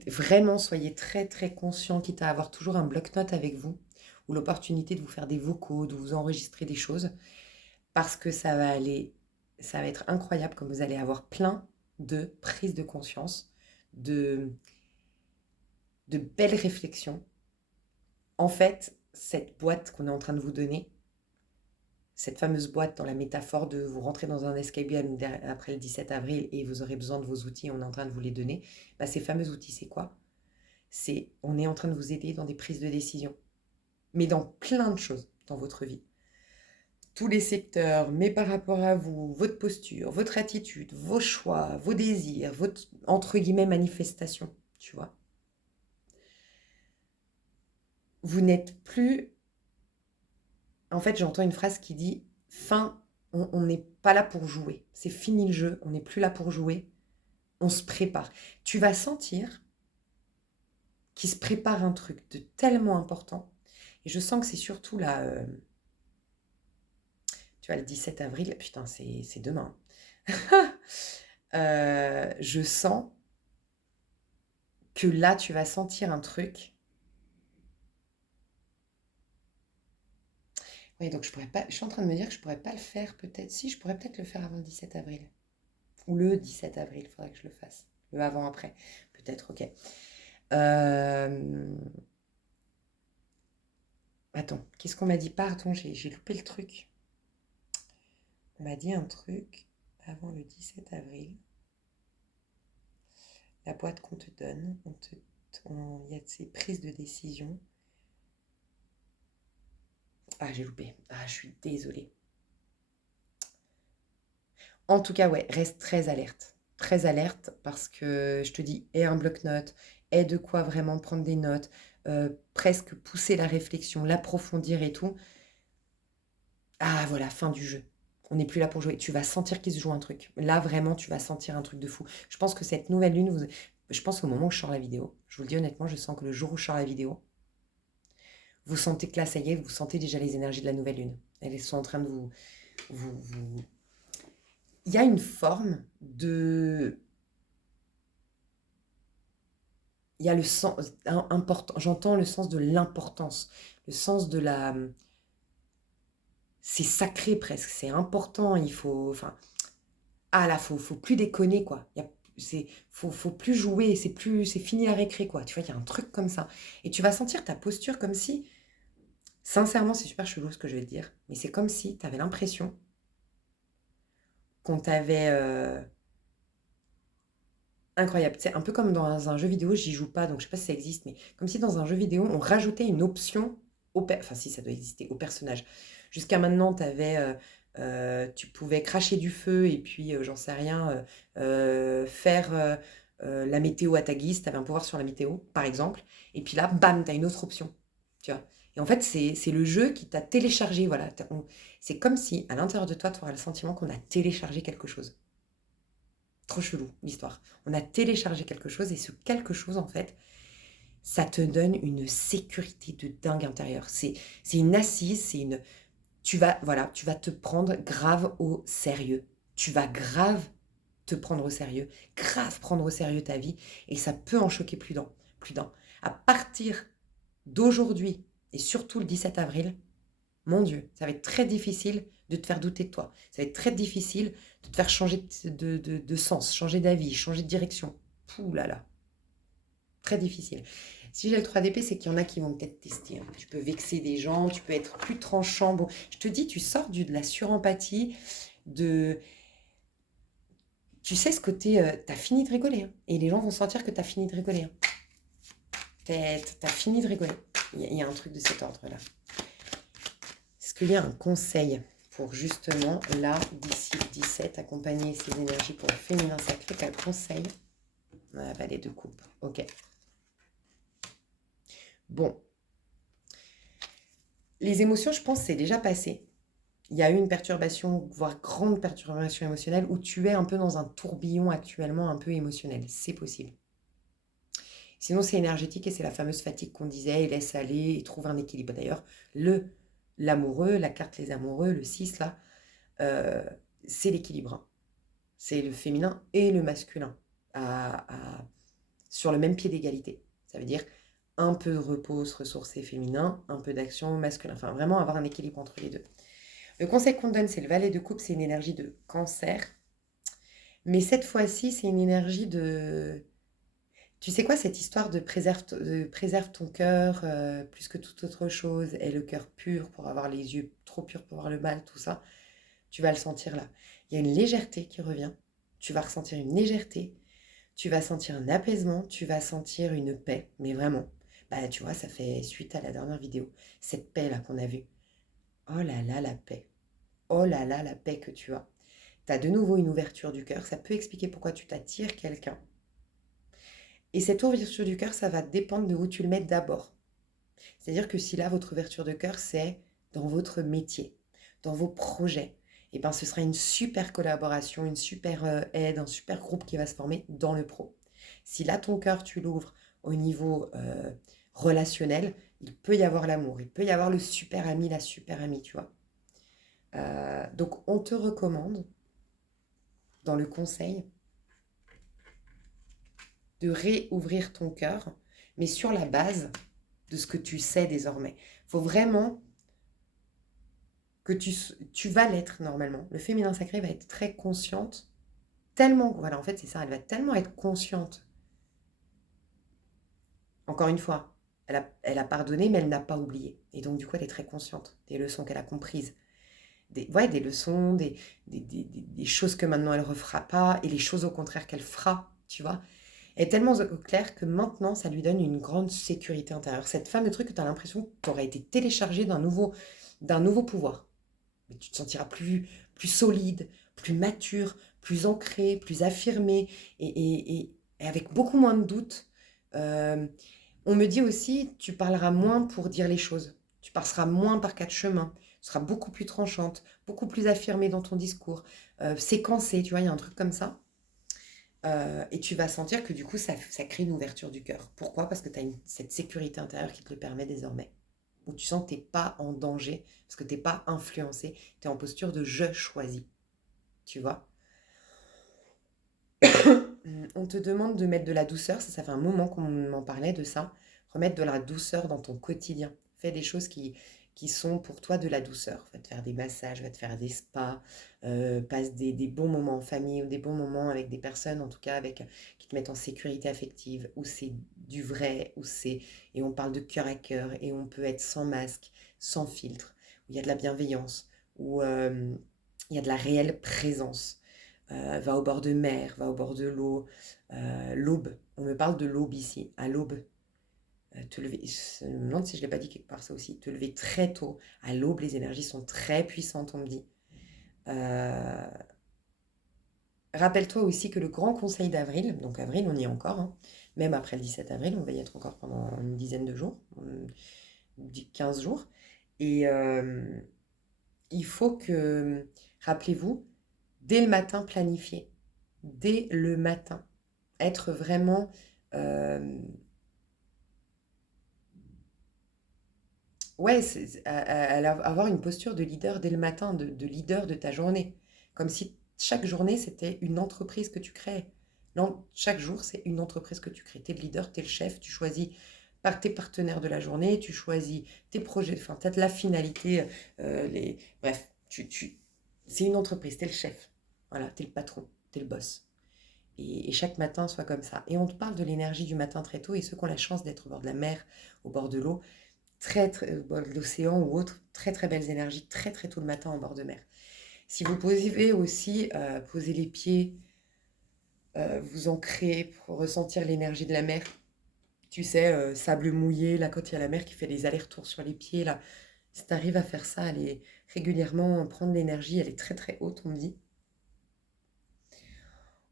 vraiment, soyez très très conscient, quitte à avoir toujours un bloc-notes avec vous, ou l'opportunité de vous faire des vocaux, de vous enregistrer des choses, parce que ça va être incroyable, comme vous allez avoir plein de prises de conscience, de belles réflexions. En fait, cette boîte qu'on est en train de vous donner, cette fameuse boîte dans la métaphore de vous rentrer dans un escape game après le 17 avril et vous aurez besoin de vos outils, on est en train de vous les donner. Bah, ces fameux outils, c'est quoi ? On est en train de vous aider dans des prises de décision, mais dans plein de choses dans votre vie. Tous les secteurs, mais par rapport à vous, votre posture, votre attitude, vos choix, vos désirs, votre, entre guillemets, manifestation, tu vois. Vous n'êtes plus... En fait, j'entends une phrase qui dit « fin on n'est pas là pour jouer. C'est fini le jeu, on n'est plus là pour jouer. On se prépare. Tu vas sentir qu'il se prépare un truc de tellement important. Et je sens que c'est surtout là, tu vois, le 17 avril, putain, c'est demain. Je sens que là, tu vas sentir un truc. Oui, donc je pourrais pas. Je suis en train de me dire que je pourrais pas le faire, peut-être. Si, je pourrais peut-être le faire avant le 17 avril. Ou le 17 avril, il faudrait que je le fasse. Le avant-après. Peut-être, ok. Attends, qu'est-ce qu'on m'a dit? Pardon, j'ai loupé le truc. On m'a dit un truc avant le 17 avril. La boîte qu'on te donne, il y a ces prises de décision. Ah, j'ai loupé. Ah, je suis désolée. En tout cas, ouais, reste très alerte. Très alerte parce que je te dis, aie un bloc-notes, aie de quoi vraiment prendre des notes, presque pousser la réflexion, l'approfondir et tout. Ah, voilà, fin du jeu. On n'est plus là pour jouer. Tu vas sentir qu'il se joue un truc. Là, vraiment, tu vas sentir un truc de fou. Je pense que cette nouvelle lune, je pense qu'au moment où je sors la vidéo, je vous le dis honnêtement, je sens que le jour où je sors la vidéo, vous sentez que là, ça y est, vous sentez déjà les énergies de la nouvelle lune. Elles sont en train de vous... Il y a une forme de... Il y a le sens important, j'entends le sens de l'importance, le sens de la... C'est sacré presque, c'est important, il faut... Enfin, ah là, faut plus déconner, quoi. Faut plus jouer, c'est fini la récré, quoi. Tu vois, il y a un truc comme ça. Et tu vas sentir ta posture comme si... Sincèrement, c'est super chelou ce que je vais te dire, mais c'est comme si tu avais l'impression qu'on t'avait... Incroyable, c'est un peu comme dans un jeu vidéo, j'y joue pas, donc je sais pas si ça existe, mais comme si dans un jeu vidéo, on rajoutait une option enfin si, ça doit exister, au personnage. Jusqu'à maintenant, tu pouvais cracher du feu et puis, j'en sais rien, faire la météo à ta guise, tu avais un pouvoir sur la météo, par exemple, et puis là, bam, tu as une autre option, tu vois. Et en fait, c'est le jeu qui t'a téléchargé, voilà. C'est comme si, à l'intérieur de toi, tu auras le sentiment qu'on a téléchargé quelque chose. Trop chelou, l'histoire. On a téléchargé quelque chose et ce quelque chose, en fait, ça te donne une sécurité de dingue intérieure. C'est une assise, tu vas te prendre grave au sérieux. Tu vas grave te prendre au sérieux, grave prendre au sérieux ta vie et ça peut en choquer plus d'un. Plus d'un. À partir d'aujourd'hui et surtout le 17 avril, mon Dieu, ça va être très difficile de te faire douter de toi. Ça va être très difficile de te faire changer de sens, changer d'avis, changer de direction. Pouh là là, très difficile. Si j'ai le 3DP, c'est qu'il y en a qui vont peut-être tester, hein. Tu peux vexer des gens, tu peux être plus tranchant. Bon, je te dis, tu sors de la surempathie, de... Tu sais ce côté, t'as fini de rigoler, hein. Et les gens vont sentir que t'as fini de rigoler, hein. T'as fini de rigoler. Il y a un truc de cet ordre-là. Est-ce qu'il y a un conseil pour justement, là, d'ici le 17, accompagner ces énergies pour le féminin sacré? Quel conseil? La vallée de coupe. Ok. Bon. Les émotions, je pense, c'est déjà passé. Il y a eu une perturbation, voire grande perturbation émotionnelle, où tu es un peu dans un tourbillon actuellement un peu émotionnel. C'est possible. Sinon, c'est énergétique et c'est la fameuse fatigue qu'on disait, et laisse aller et trouve un équilibre. D'ailleurs, l'amoureux, la carte les amoureux, le 6 là, c'est l'équilibre, hein. C'est le féminin et le masculin sur le même pied d'égalité. Ça veut dire un peu de repos, se ressourcer féminin, un peu d'action masculin. Enfin, vraiment avoir un équilibre entre les deux. Le conseil qu'on donne, c'est le valet de coupe, c'est une énergie de cancer. Mais cette fois-ci, c'est une énergie de... Tu sais quoi, cette histoire de préserve ton cœur plus que toute autre chose, et le cœur pur pour avoir les yeux trop purs pour voir le mal, tout ça, tu vas le sentir là. Il y a une légèreté qui revient, tu vas ressentir une légèreté, tu vas sentir un apaisement, tu vas sentir une paix, mais vraiment. Bah, tu vois, ça fait suite à la dernière vidéo, cette paix-là qu'on a vue. Oh là là, la paix. Oh là là, la paix que tu as. Tu as de nouveau une ouverture du cœur, ça peut expliquer pourquoi tu t'attires quelqu'un. Et cette ouverture du cœur, ça va dépendre de où tu le mets d'abord. C'est-à-dire que si là, votre ouverture de cœur, c'est dans votre métier, dans vos projets, et ben ce sera une super collaboration, une super aide, un super groupe qui va se former dans le pro. Si là, ton cœur, tu l'ouvres au niveau relationnel, il peut y avoir l'amour, il peut y avoir le super ami, la super amie, tu vois. Donc, on te recommande, dans le conseil, de réouvrir ton cœur, mais sur la base de ce que tu sais désormais. Il faut vraiment que tu vas l'être normalement. Le féminin sacré va être très consciente, tellement, voilà, en fait, c'est ça, elle va tellement être consciente. Encore une fois, elle a pardonné, mais elle n'a pas oublié. Et donc, du coup, elle est très consciente des leçons qu'elle a comprises. Des leçons, des choses que maintenant elle ne refera pas, et les choses au contraire qu'elle fera, tu vois. Elle est tellement au clair que maintenant, ça lui donne une grande sécurité intérieure. Cette fameux truc que tu as l'impression que tu aurais été téléchargé d'un nouveau pouvoir. Mais tu te sentiras plus solide, plus mature, plus ancré, plus affirmé, et avec beaucoup moins de doutes. Euh, on me dit aussi, tu parleras moins pour dire les choses. Tu passeras moins par quatre chemins. Tu seras beaucoup plus tranchante, beaucoup plus affirmée dans ton discours, séquencée, tu vois, il y a un truc comme ça. Et tu vas sentir que du coup, ça crée une ouverture du cœur. Pourquoi? Parce que tu as cette sécurité intérieure qui te le permet désormais. Où tu sens que tu n'es pas en danger, parce que tu n'es pas influencé, tu es en posture de je choisis. Tu vois? On te demande de mettre de la douceur, ça fait un moment qu'on m'en parlait de ça. Remettre de la douceur dans ton quotidien. Fais des choses qui sont pour toi de la douceur. Va te faire des massages, va te faire des spas, passe des bons moments en famille ou des bons moments avec des personnes, en tout cas qui te mettent en sécurité affective, où c'est du vrai, et on parle de cœur à cœur, et on peut être sans masque, sans filtre, où il y a de la bienveillance, où il y a de la réelle présence. Va au bord de mer, va au bord de l'eau. L'aube, on me parle de l'aube ici, à l'aube. Te lever, je me demande si je ne l'ai pas dit quelque part ça aussi, te lever très tôt. À l'aube, les énergies sont très puissantes, on me dit. Euh, Rappelle-toi aussi que le grand conseil d'avril, donc avril, on y est encore, hein, même après le 17 avril, on va y être encore pendant une dizaine de jours, 15 jours. Et il faut que, rappelez-vous, dès le matin, planifier. Dès le matin. Être vraiment... euh, ouais, avoir une posture de leader dès le matin, de leader de ta journée. Comme si chaque journée, c'était une entreprise que tu créais. Non, chaque jour, c'est une entreprise que tu crées. Tu es le leader, tu es le chef, tu choisis par tes partenaires de la journée, tu choisis tes projets, enfin, tu as de la finalité, bref, c'est une entreprise, tu es le chef. Voilà, tu es le patron, tu es le boss. Et chaque matin soit comme ça. Et on te parle de l'énergie du matin très tôt, et ceux qui ont la chance d'être au bord de la mer, au bord de l'eau, au bord de l'océan ou autre, très très belles énergies, très très tôt le matin en bord de mer. Si vous pouvez aussi poser les pieds, vous ancrer pour ressentir l'énergie de la mer, tu sais, sable mouillé, là quand il y a la mer qui fait des allers-retours sur les pieds, là, si tu arrives à faire ça, aller régulièrement prendre l'énergie, elle est très très haute, on me dit.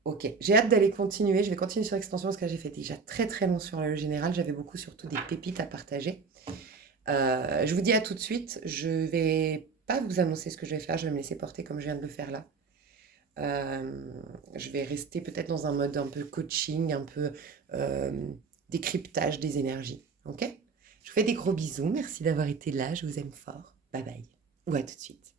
Ok, j'ai hâte d'aller continuer. Je vais continuer sur l'extension parce que j'ai fait déjà très très long sur le général. J'avais beaucoup surtout des pépites à partager. Je vous dis à tout de suite. Je vais pas vous annoncer ce que je vais faire. Je vais me laisser porter comme je viens de le faire là. Euh, je vais rester peut-être dans un mode un peu coaching, un peu euh, décryptage des énergies. Ok? Je vous fais des gros bisous. Merci d'avoir été là. Je vous aime fort. Bye bye. Ou à tout de suite.